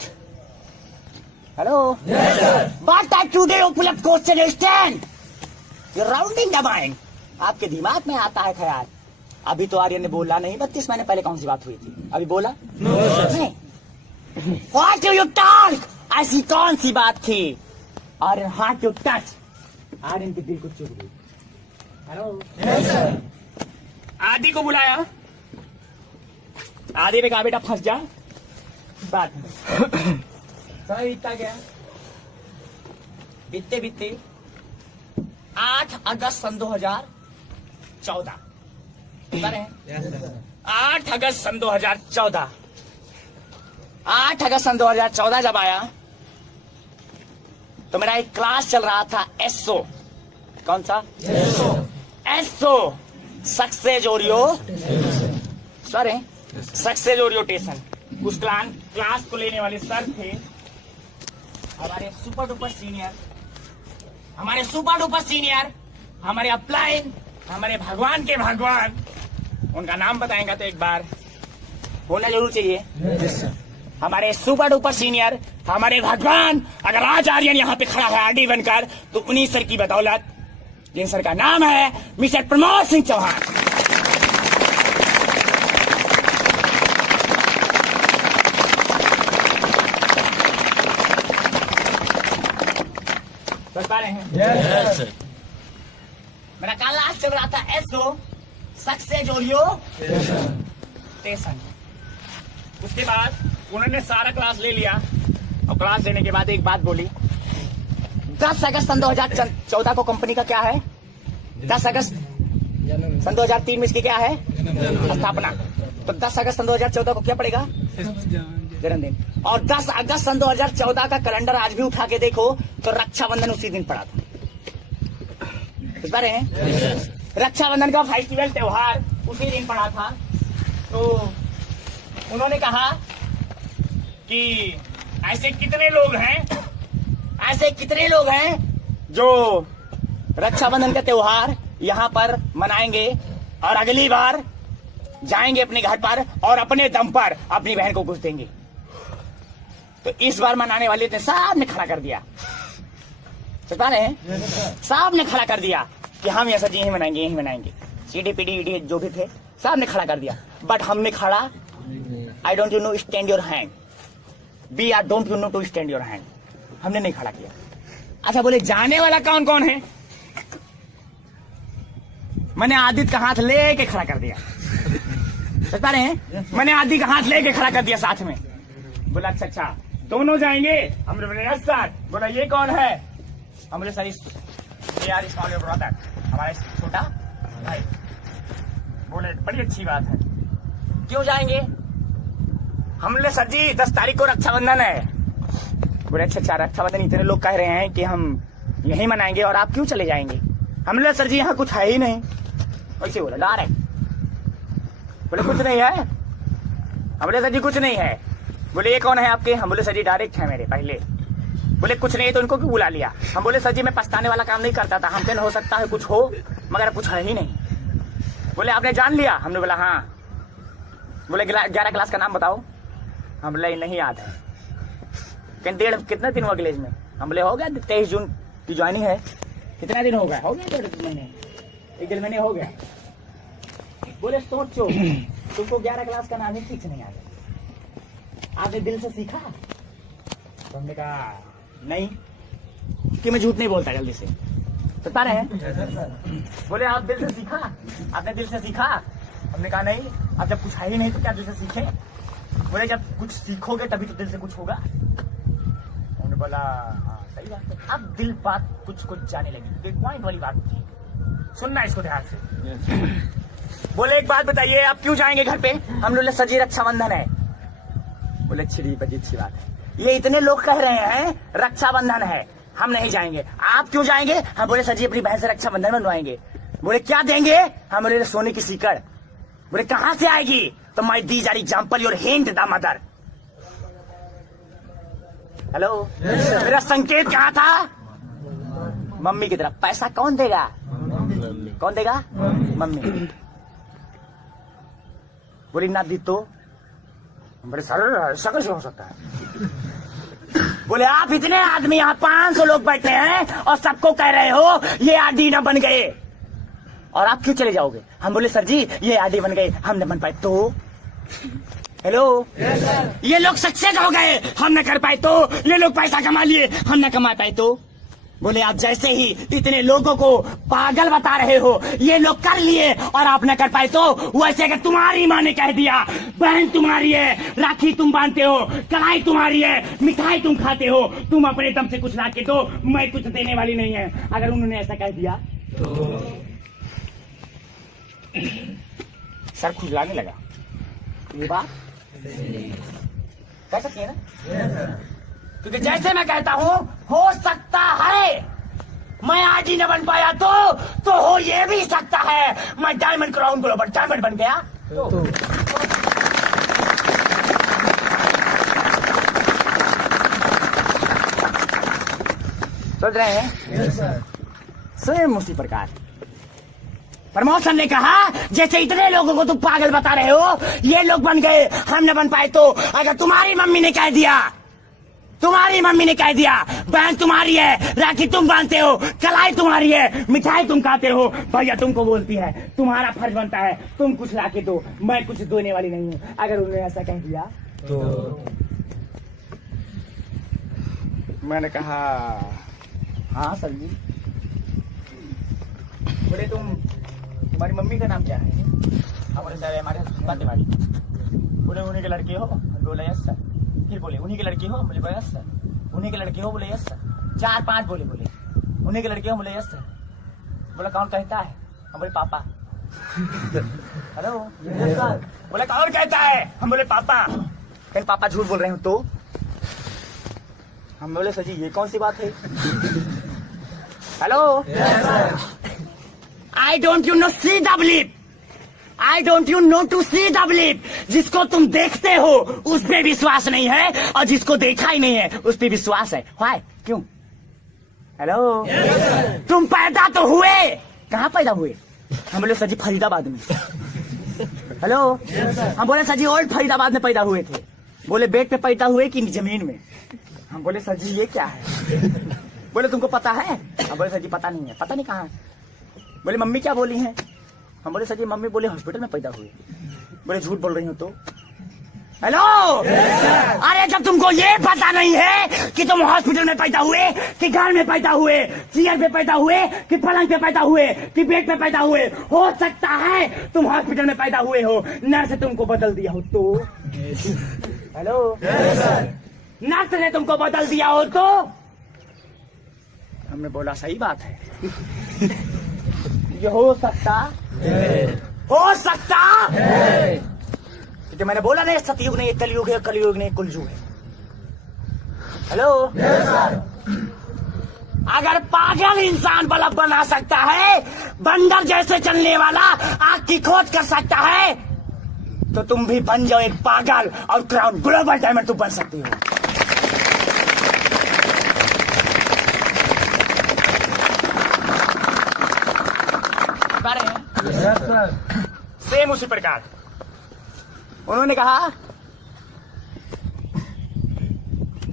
आई टुडे उपलब्ध question stand rounding the mind. आपके दिमाग में आता है ख्याल, अभी तो आर्यन ने बोला नहीं, 32 महीने पहले कौन सी बात हुई थी? अभी बोला नहीं। What do you talk? ऐसी कौन सी बात थी? Aryan heart to touch, Aryan के दिल को चुभ गई। हेलो, आदि को बुलाया, आदि ने कहा बेटा फंस जा, बात समय बीतता गया। बीतते 8 अगस्त सन 2014, 8 अगस्त सन 2014, 8 अगस्त सन 2014 जब आया तो मेरा एक क्लास चल रहा था एसओ, कौन सा एसओ, सक्सेस ओरिएंटेशन। उस क्लास को लेने वाले सर थे हमारे सुपर डुपर सीनियर, हमारे अपलाइन, हमारे भगवान के भगवान। उनका नाम बताएंगे तो एक बार होना जरूर चाहिए। हमारे सुपर डुपर सीनियर, हमारे भगवान। अगर आज आर्यन यहाँ पे खड़ा है आरडी बनकर, तो उन्हीं सर की बदौलत, जिन सर का नाम है मिस्टर प्रमोद सिंह चौहान। समझ पा रहे हैं? Yes. मेरा क्लास चल रहा था एसओ, सक्सेस ओरिएंटेशन। उसके बाद उन्होंने सारा क्लास ले लिया और क्लास लेने के बाद एक बात बोली, 10 अगस्त सन 2014 को कंपनी का क्या है? 10 अगस्त सन 2003 में इसकी क्या है? स्थापना। तो 10 अगस्त सन 2014 को क्या पड़ेगा? जन्मदिन। और 10 अगस्त सन 2014 का कैलेंडर आज भी उठा के देखो तो रक्षाबंधन उसी दिन पड़ा था। समझ रहे हैं? रक्षाबंधन का फेस्टिवल त्योहार उसी दिन पड़ा था। तो उन्होंने कहा कि ऐसे कितने लोग हैं जो रक्षाबंधन का त्योहार यहाँ पर मनाएंगे और अगली बार जाएंगे अपने घर पर और अपने दम पर अपनी बहन को घुस देंगे। तो इस बार मनाने वाले ने साहब ने खड़ा कर दिया, समझ रहे हैं? साहब ने खड़ा कर दिया कि हम ऐसा यही मनाएंगे। CDPD जो भी थे साहब ने खड़ा कर दिया। बट हमने खड़ा, I don't you know stand your hand, be are don't you know to stand your hand. हमने नहीं खड़ा किया। अच्छा बोले जाने वाला कौन कौन है? मैंने आदित्य का हाथ लेके खड़ा कर दिया, समझ पा रहे हैं? मैंने आदित्य का हाथ लेके खड़ा कर दिया साथ में। बोला अच्छा दोनों जाएंगे? हमने बोले यस सर। बोला ये कौन है? हम बोले सर यार स्मॉल योर ब्रदर, हमारा छोटा भाई। बोले बड़ी अच्छी बात है, क्यों जाएंगे? हम बोले सर जी 10 तारीख को रक्षाबंधन है। बोले अच्छा रक्षाबंधन इतने लोग कह रहे हैं कि हम यही मनाएंगे और आप क्यों चले जाएंगे? हम बोले सर जी यहाँ कुछ है ही नहीं। वैसे बोला डायरेक्ट। बोले कुछ नहीं है? हम बोले सर जी कुछ नहीं है। बोले ये कौन है आपके? हम बोले सर जी डायरेक्ट है मेरे पहले। बोले कुछ नहीं है तो उनको क्यों बुला लिया? हम बोले सर जी मैं पछताने वाला काम नहीं करता था, हमसे हो सकता है कुछ हो मगर कुछ है ही नहीं। बोले आपने जान लिया? हमने बोला हाँ। बोले 11 क्लास का नाम बताओ। हम बोले नहीं याद है। कितना दिन हुआ कॉलेज में? हम बोले हो गया 23 जून की ज्वाइनिंग है। कितना दिन हो गया? 1 महीने हो गया। बोले सोचो तुमको 11 क्लास का नाम ही ठीक से नहीं आता, आपने दिल से सीखा? तो हमने कहा नहीं कि मैं झूठ नहीं बोलता जल्दी से, बता रहे हैं? बोले आप दिल से सीखा? आपने दिल से सीखा? हमने कहा नहीं। अब जब कुछ है ही नहीं तो क्या दिल से सीखे? बोले जब कुछ सीखोगे तभी तो दिल से कुछ होगा। हमने बोला हाँ सही बात है। अब दिल बात कुछ जाने लगी, पॉइंट वाली बात थी, सुनना इसको ध्यान से। बोले एक बात बताइए आप क्यों जाएंगे घर पे? हम लोग सर जी रक्षाबंधन है। बोले अच्छी बात है, ये इतने लोग कह रहे हैं रक्षाबंधन है, हम नहीं जाएंगे, आप क्यों जाएंगे? हम बोले सर जी अपनी बहन से रक्षाबंधन बनवाएंगे। बोले क्या देंगे? हम बोले सोने की सीकड़। बोले कहां से आएगी? तो my these are example your hint the mother. Hello मेरा संकेत कहाँ था? मम्मी की तरफ। पैसा कौन देगा? कौन देगा? मम्मी। बोली ना दी तो? बड़े सर सकल से हो सकता है। बोले आप इतने आदमी यहाँ 500 लोग बैठे हैं और सबको कह रहे हो ये आरडी ना बन गए और आप क्यों चले जाओगे? हम बोले सर जी ये आरडी बन गए, हम न बन पाए तो? हेलो ये लोग सक्सेस हो गए, हम न कर पाए तो? ये लोग पैसा कमा लिए, हम न कमा पाए तो? बोले आप जैसे ही इतने लोगों को पागल बता रहे हो, ये लोग कर लिए और आप न कर पाए तो? वैसे अगर तुम्हारी माँ ने कह दिया बहन तुम्हारी है, राखी तुम बांधते हो, कढ़ाई तुम्हारी है, मिठाई तुम खाते हो, तुम अपने दम से कुछ ला के दो, मैं कुछ देने वाली नहीं है, अगर उन्होंने ऐसा कह दिया तो सर खुजलाने लगा। ये बात कह सकते हैं ना? क्योंकि जैसे मैं कहता हूँ, हो सकता है मैं आज ही न बन पाया तो हो ये भी सकता है मैं डायमंड क्राउन ग्लोबल डायमंड बन गया तो। सोच रहे हैं? सेम उसी प्रकार प्रमोशन ने कहा, जैसे इतने लोगों को तुम पागल बता रहे हो, ये लोग बन गए, हम न बन पाए तो। अगर तुम्हारी मम्मी ने कह दिया, तुम्हारी मम्मी ने कह दिया, बहन तुम्हारी है, राखी तुम बांधते हो, कलाई तुम्हारी है, मिठाई तुम खाते हो, भैया तुमको बोलती है, तुम्हारा फर्ज बनता है तुम कुछ लाके दो, मैं कुछ देने वाली नहीं हूँ। अगर उन्होंने ऐसा कह दिया तो मैंने कहा हाँ सर जी। बोले तुम्हारी मम्मी का नाम क्या है? हमारे सर हमारे बातें बोले उन्हीं के लड़के हो? बोले यस सर। फिर बोले उन्हीं के लड़के हो? बोले यस सर। उन्हीं के लड़के हो? बोले यस सर। 4-5 बोले उन्हीं के लड़के हो? बोले यस सर। बोला कौन कहता है? हम बोले पापा। हेलो बोले कौन कहता है? हम बोले पापा। कहीं पापा झूठ बोल रहे हो तो? हम बोले सर जी ये कौन सी बात है? Hello I don't you know see the believe, I don't you know to see the believe. जिसको तुम देखते हो उस पे विश्वास नहीं है और जिसको देखा ही नहीं है उस पे विश्वास है। व्हाई? क्यों? हेलो तुम पैदा तो हुए, कहाँ पैदा हुए? हम बोले सर जी फरीदाबाद में। हेलो हम बोले सर जी ओल्ड फरीदाबाद में पैदा हुए थे। बोले बेड पे पैदा हुए कि जमीन में? हम बोले सर जी ये क्या है? बोले तुमको पता है? हम बोले सर जी पता नहीं है। पता नहीं कहाँ? बोले मम्मी क्या बोली हैं? हम बोले सर जी मम्मी बोले हॉस्पिटल में पैदा हुए। बोले झूठ बोल रही हो तो? हेलो अरे जब तुमको ये पता नहीं है कि तुम हॉस्पिटल में पैदा हुए कि घर में पैदा हुए, चेयर पे पैदा हुए कि पलंग पे पैदा हुए कि बेड पे पैदा हुए, हो सकता है तुम हॉस्पिटल में पैदा हुए हो, नर्स तुमको बदल दिया हो तो? हेलो नर्स ने तुमको बदल दिया हो तो? हमने बोला सही बात है। ये हो सकता है क्योंकि मैंने बोला नहीं सतयुग नहीं कलयुग है, कलयुग नहीं कुलयुग है। हेलो अगर पागल इंसान बल्ब बना सकता है, बंदर जैसे चलने वाला आग की खोज कर सकता है, तो तुम भी बन जाओ एक पागल और क्राउन ग्लोबल डायमंड तुम बन सकती हो। सेम उसी प्रकार उन्होंने कहा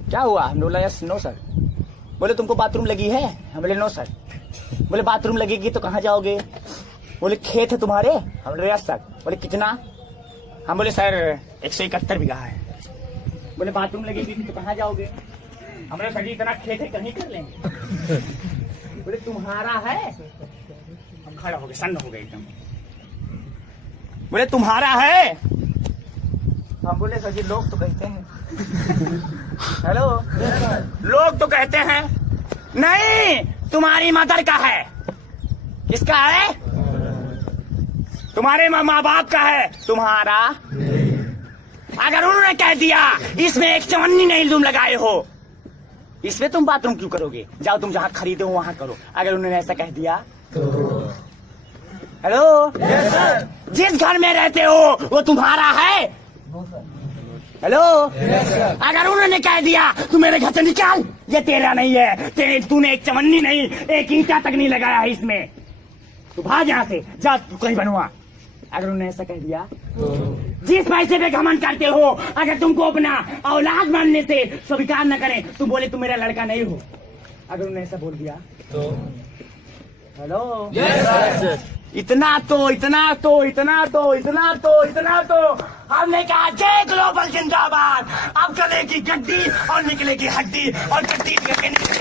क्या हुआ? हम बोला यस नो सर। बोले तुमको बाथरूम लगी है? हम बोले नो सर। बोले बाथरूम लगेगी तो कहाँ जाओगे? बोले खेत है तुम्हारे? हम बोले यस सर। बोले कितना? हम बोले सर 171 बीघा है। बोले बाथरूम लगेगी तो कहाँ जाओगे? हम बोले सर जी इतना खेत है कहीं कर लेंगे। बोले तुम्हारा है? हम खड़ा हो गए, सन्न हो गए एकदम। बोले तुम्हारा है? हम बोले सर जी लोग तो कहते हैं। हेलो लोग तो कहते हैं नहीं, तुम्हारी मदर का है। किसका है? तुम्हारे माँ बाप का है, तुम्हारा। अगर उन्होंने कह दिया इसमें एक चवन्नी नहीं तुम लगाए हो, इसमें तुम बाथरूम क्यों करोगे? जाओ तुम जहाँ खरीदे हो वहां करो। अगर उन्होंने ऐसा कह दिया तो? हेलो जिस घर में रहते हो वो तुम्हारा है? हेलो अगर उन्होंने कह दिया तू मेरे घर से निकाल, ये तेरा नहीं है, तूने एक चवन्नी नहीं, एक ईंटा तक नहीं लगाया है इसमें, तू भाग यहाँ से, जा तू कहीं बनवा। अगर उन्होंने ऐसा कह दिया जिस पैसे पे घमंड करते हो, अगर तुमको अपना औलाद मानने से स्वीकार न करें, तुम बोले तुम मेरा लड़का नहीं हो, अगर उन्होंने ऐसा बोल दिया तो? हेलो इतना तो हमने कहा जय ग्लोबल जिंदाबाद। अब गलेगी गड्डी और निकलेगी हड्डी और गड्डी करके निकलेगी।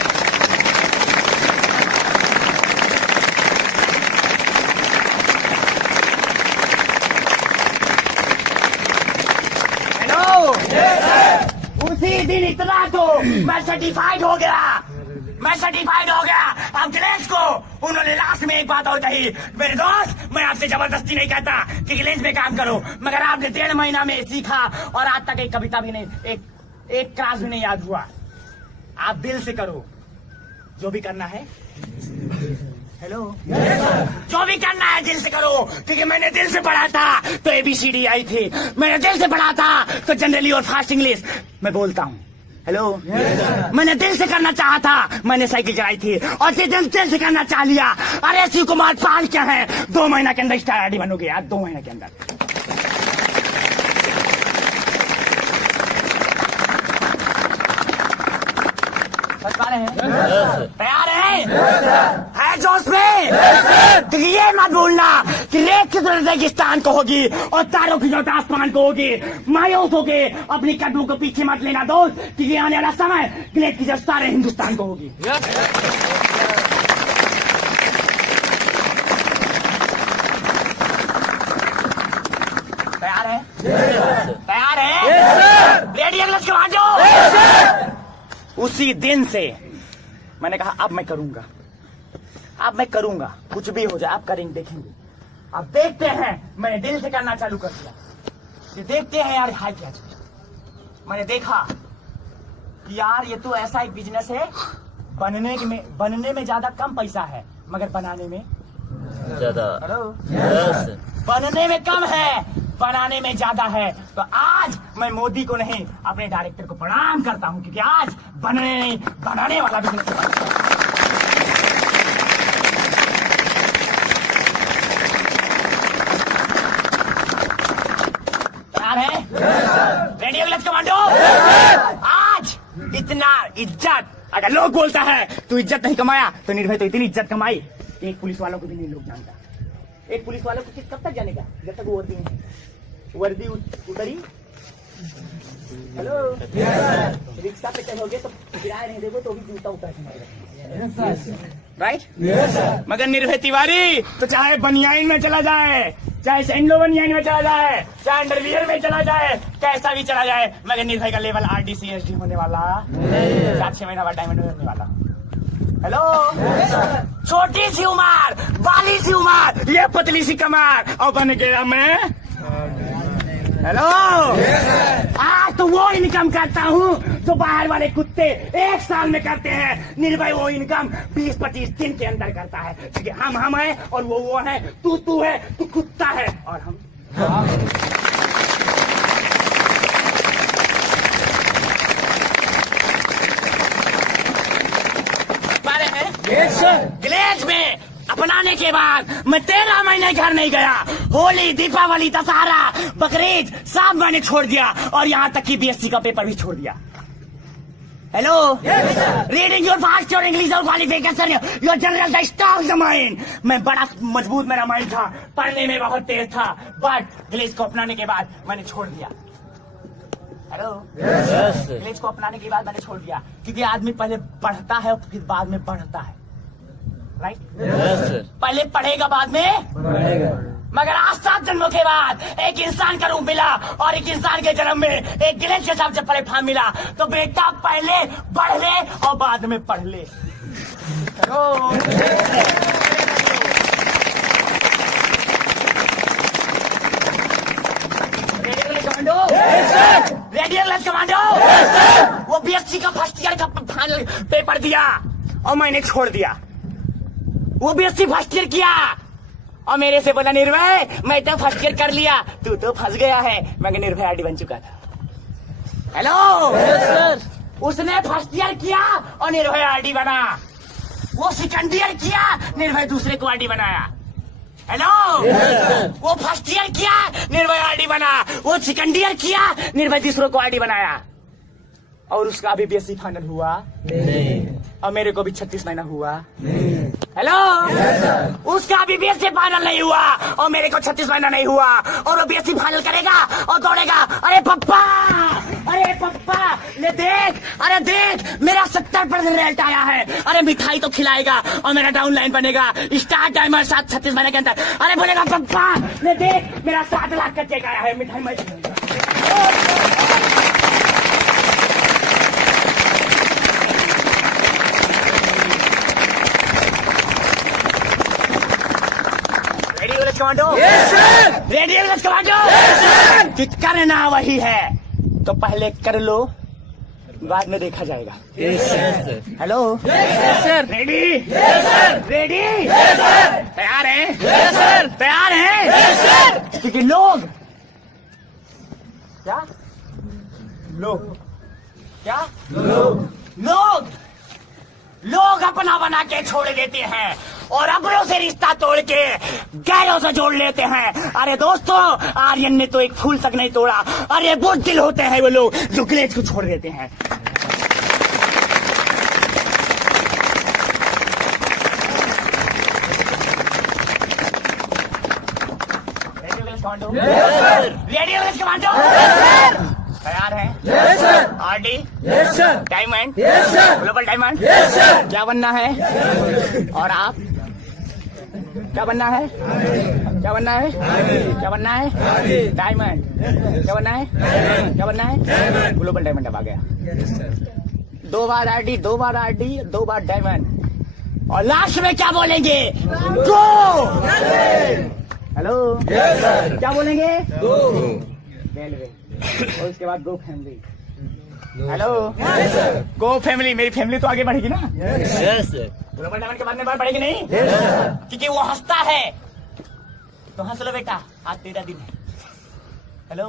हेलो उसी दिन इतना तो मैं सर्टिफाइड हो गया। अब गिलेंस को उन्होंने लास्ट में एक बात और कही, मेरे दोस्त मैं आपसे जबरदस्ती नहीं कहता कि गिलेंस में काम करो, मगर आपने 1.5 महीना में सीखा और आज तक एक कविता भी नहीं, एक क्लास भी नहीं याद हुआ। आप दिल से करो जो भी करना है। हेलो, जो भी करना है दिल से करो, क्योंकि मैंने दिल से पढ़ा था तो ABCD आई थी, मैंने दिल से पढ़ा था तो जनरली और फास्ट इंग्लिश मैं बोलता हूँ। हेलो, मैंने दिल से करना चाहा था, मैंने साइकिल चलाई थी, और दिल से करना चाह लिया। अरे शिव कुमार पाल क्या है, 2 महीना के अंदर स्टार आईडी बनोगे यार, 2 महीने के अंदर। तैयार है जोश में? तो ये मत भूलना कि रेत की तरह रेगिस्तान को होगी और तारों की जोत आसमान को होगी। मायूस होके अपनी कदमों को पीछे मत लेना दोस्त, क्योंकि आने वाला समय रेत की जोत सारे हिंदुस्तान को होगी। तैयार है? तैयार है? रेडी अगले के बाद जो उसी दिन से मैंने कहा अब मैं करूंगा, कुछ भी हो जाए आप करेंगे, देखेंगे। अब देखते हैं, मैंने दिल से करना चालू कर दिया। ये देखते हैं यार हाल क्या चीज। मैंने देखा कि यार ये तो ऐसा एक बिजनेस है, बनने में ज्यादा कम पैसा है मगर बनाने में ज्यादा। बनने में कम है, बनाने में ज्यादा है। तो आज मैं मोदी को नहीं अपने डायरेक्टर को प्रणाम करता हूं, क्योंकि आज बनाने वाला बिजनेस है। तैयार है? रेडी हो कमांडो? आज इतना इज्जत अगर लोग बोलता है तू इज्जत नहीं कमाया, तो निर्भय तो इतनी इज्जत कमाई एक पुलिस वालों को भी नहीं लोग जानता। एक पुलिस वालों को कब तक जानेगा, जब तक वो वर्दी उतरी। हेलो, रिक्शा पे चलोगे तो किराया नहीं देगो तो भी जूता उतार के मारेगा, राइट? मगर निर्भय तिवारी तो चाहे बनियाइन में चला जाए, चाहे सैंडो बनियाइन में चला जाए, चाहे अंडरवियर में चला जाए, कैसा भी चला जाए, मगर निर्भय का लेवल RDC SD होने वाला 4-6 महीना बाद डायमंड होने वाला। हेलो, छोटी सी उम्र, बाली सी उम्र, ये पतली सी कमर, और बन गया मैं। हेलो, आज तो वो इनकम करता हूँ जो बाहर वाले कुत्ते 1 साल में करते हैं। निर्भय वो इनकम 20-25 दिन के अंदर करता है, क्योंकि हम है और वो है। तू है, तू कुत्ता है और हम। ग्लेज में अपनाने के बाद मैं 13 महीने घर नहीं गया। होली, दीपावली, दशहरा, बकरीद सब मैंने छोड़ दिया, और यहाँ तक कि BSc का पेपर भी छोड़ दिया। Hello, reading your fast your English और qualification your general stock the mind. मैं बड़ा मजबूत मेरा माइंड था, पढ़ने में बहुत तेज था, बट ग्लेज को अपनाने के बाद मैंने छोड़ दिया। हेलो, ग्लेज को अपनाने के बाद मैंने छोड़ दिया, क्योंकि आदमी पहले पढ़ता है और फिर बाद में बढ़ता है, राइट? पहले पढ़ेगा बाद में बढ़ेगा। मगर आज 7 जन्मों के बाद एक इंसान का रूप मिला, और एक इंसान के जन्म में एक ग्लेज के हिसाब से प्लेटफॉर्म मिला। तो बेटा पहले बढ़ ले और बाद में पढ़ ले। रेडियो कमांडो, वो BSc का फर्स्ट ईयर का फाइनल पेपर दिया और मैंने छोड़ दिया। वो BSc फर्स्ट ईयर किया और मेरे से बोला निर्भय मैं तो फर्स्ट ईयर कर लिया, तू तो फंस गया है। मगर निर्भय RD बन चुका था। हेलो, उसने फर्स्ट ईयर किया और निर्भय RD बना। वो सेकंड ईयर किया, निर्भय दूसरे को RD बनाया। हेलो, वो फर्स्ट ईयर किया, निर्भय RD बना। वो सेकंड ईयर किया, निर्भय दूसरों को RD बनाया। और उसका भी BSc फाइनल हुआ नहीं, और मेरे को भी 36 महीना हुआ नहीं। हेलो, उसका भी BSc फाइनल नहीं हुआ और मेरे को 36 महीना नहीं हुआ, और वो BSc फाइनल करेगा और दौड़ेगा। अरे पप्पा, ले देख, अरे देख मेरा 70% रिजल्ट आया है। अरे मिठाई तो खिलाएगा और मेरा डाउन लाइन बनेगा स्टार टाइमर 36 महीने के अंदर। अरे बोलेगा पप्पा ले देख मेरा 7 लाख का चेक आया है, मिठाई मैं कमांडो। Radio commando. कि करना वही है, तो पहले कर लो बाद में देखा जाएगा। Hello sir. रेडी रेडी तैयार है तैयार है क्योंकि लोग क्या लोग अपना बना के छोड़ देते हैं और अपनों से रिश्ता तोड़ के गैरों से जोड़ लेते हैं। अरे दोस्तों, आर्यन ने तो एक फूल तक नहीं तोड़ा। अरे बुज़दिल होते हैं वो लोग जो ग्लेज को छोड़ देते हैं। रेडियो कमांडो तैयार है? आरडी डायमंड ग्लोबल डायमंड क्या बनना है? और आप क्या बनना है? क्या बनना है? क्या बनना है? डायमंड क्या बनना है? क्या बनना है? Global diamond. अब आ गया 2 बार आरडी 2 बार आरडी 2 बार डायमंड और लास्ट में क्या बोलेंगे? गो। हेलो क्या बोलेंगे? रेलवे और उसके बाद गो फैमिली। हेलो गो फैमिली। मेरी फैमिली तो आगे बढ़ेगी ना? ग्लोबल डायमंड के बाद में बढ़ेगी नहीं? क्योंकि वो हंसता है तो हंस लो बेटा, आज तेरा दिन है। हेलो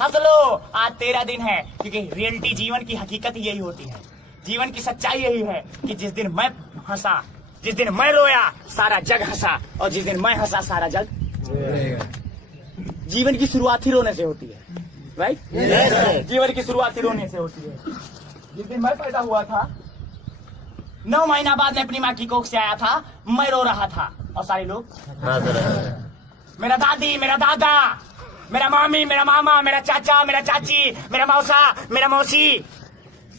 हंस लो, आज तेरा दिन है। क्योंकि रियलिटी जीवन की हकीकत यही होती है, जीवन की सच्चाई यही है कि जिस दिन मैं हंसा, जिस दिन मैं रोया, सारा जग हंसा, और जिस दिन मैं हंसा सारा जग। जीवन की शुरुआत ही रोने से होती है, राइट? जीवन की शुरुआत ही रोने से होती है। जिस दिन मैं पैदा हुआ था 9 महीना बाद मैं अपनी माँ की कोख से आया था, मैं रो रहा था और सारे लोग मेरा दादी, मेरा दादा, मेरा मामी, मेरा मामा, मेरा चाचा, मेरा चाची, मेरा मौसा, मेरा मौसी,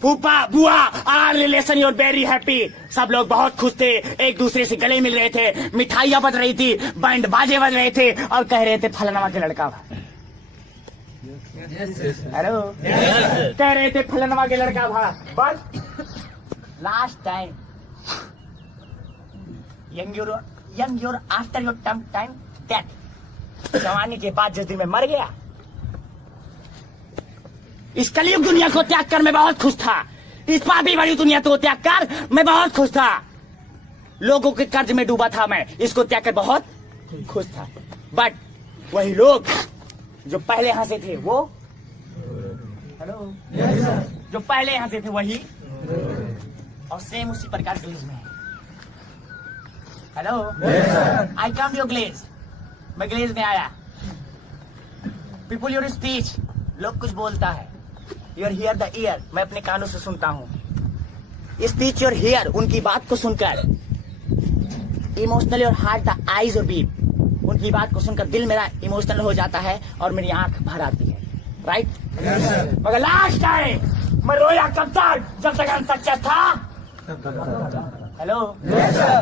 फूफा, बुआ, are relation your very happy. सब लोग बहुत खुश थे, एक दूसरे से गले मिल रहे थे, मिठाइयां बज रही थी, बैंड बाजे बज रहे थे और कह रहे थे फलाना के लड़का। हेलो कह रहे थे फलाना के लड़का भा। बस last time young your after your time that. जवानी के बाद जिस दिन मैं मर गया, इस कलयुग दुनिया को त्याग कर मैं बहुत खुश था। इस पापी भरी दुनिया को त्याग कर मैं बहुत खुश था। लोगों के कर्ज में डूबा था मैं, इसको त्याग कर बहुत खुश था। बट वही लोग जो पहले हंसे थे वो, हेलो जो पहले हंसे थे वही, और सेम उसी प्रकार ग्लेज में है। Hello I come your glaze. मैं ग्लेज में आया। पीपुल योर स्पीच, लोग कुछ बोलता है। योर हियर द ईयर, मैं अपने कानों से सुनता हूँ। स्पीच योर हियर, उनकी बात को सुनकर। Emotional your heart the eyes और बीट, उनकी बात को सुनकर दिल मेरा इमोशनल हो जाता है और मेरी आंख भर आती है, राइट? मगर लास्ट टाइम मैं रोया कब तक? जब तक अनसक्सेस था। हेलो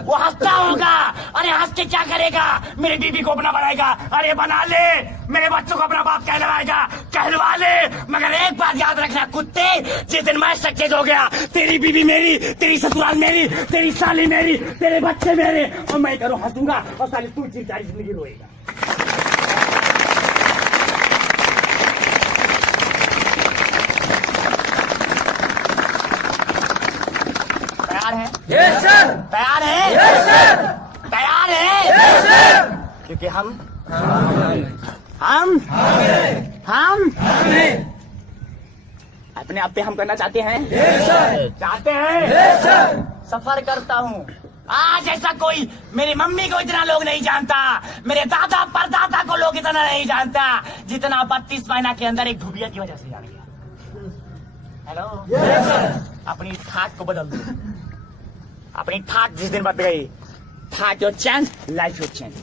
वो हंसता होगा। अरे हंस के क्या करेगा? मेरी बीबी को अपना बनाएगा। अरे बना ले, मेरे बच्चों को अपना बाप कहलवाएगा, कहलवा ले। मगर एक बात याद रखना कुत्ते, जिस दिन मैं सक्सेस हो गया, तेरी बीबी मेरी, तेरी ससुराल मेरी, तेरी साली मेरी, तेरे बच्चे मेरे, और मैं करूँ हंसूंगा और साली तू चिंता जिंदगी रोएगा। तैयार है? Yes sir. तैयार है? Yes sir. तैयार है? Yes sir. क्योंकि हम अपने आप पे हम करना चाहते हैं। Yes sir. चाहते हैं। Yes sir. सफर करता हूँ। आज ऐसा कोई मेरी मम्मी को इतना लोग नहीं जानता, मेरे दादा परदादा को लोग इतना नहीं जानता जितना 32 महीना के अंदर एक धुबिया की वजह से जान गया। Hello yes sir. अपनी ठाट को बदल दो। अपनी ठाट जिस दिन बदल गई, ठाट your change, life your change.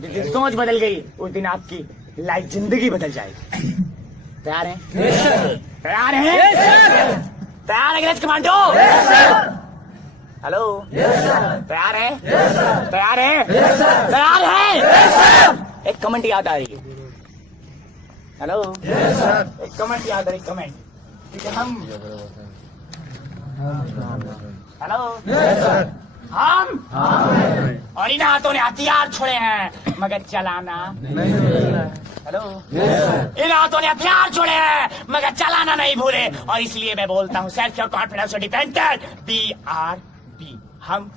जिस दिन सोच बदल गई उस दिन आपकी लाइफ जिंदगी बदल जाएगी। तैयार हैं? Yes sir. तैयार हैं? Yes sir. तैयार है great commando? Yes sir. Hello yes sir. तैयार है? Yes sir. तैयार है? Yes sir. तैयार है? Yes sir. एक कमेंट याद आ रही है। Hello yes sir. एक कमेंट याद आ रही, कमेंट, क्योंकि हम हेलो यस सर। हम और इन हाथों ने हथियार छोड़े हैं मगर चलाना नहीं। Hello yes sir. इन हाथों ने हथियार छोड़े हैं मगर चलाना नहीं भूले, और इसलिए मैं बोलता हूँ self your confidence dependent BRB। हम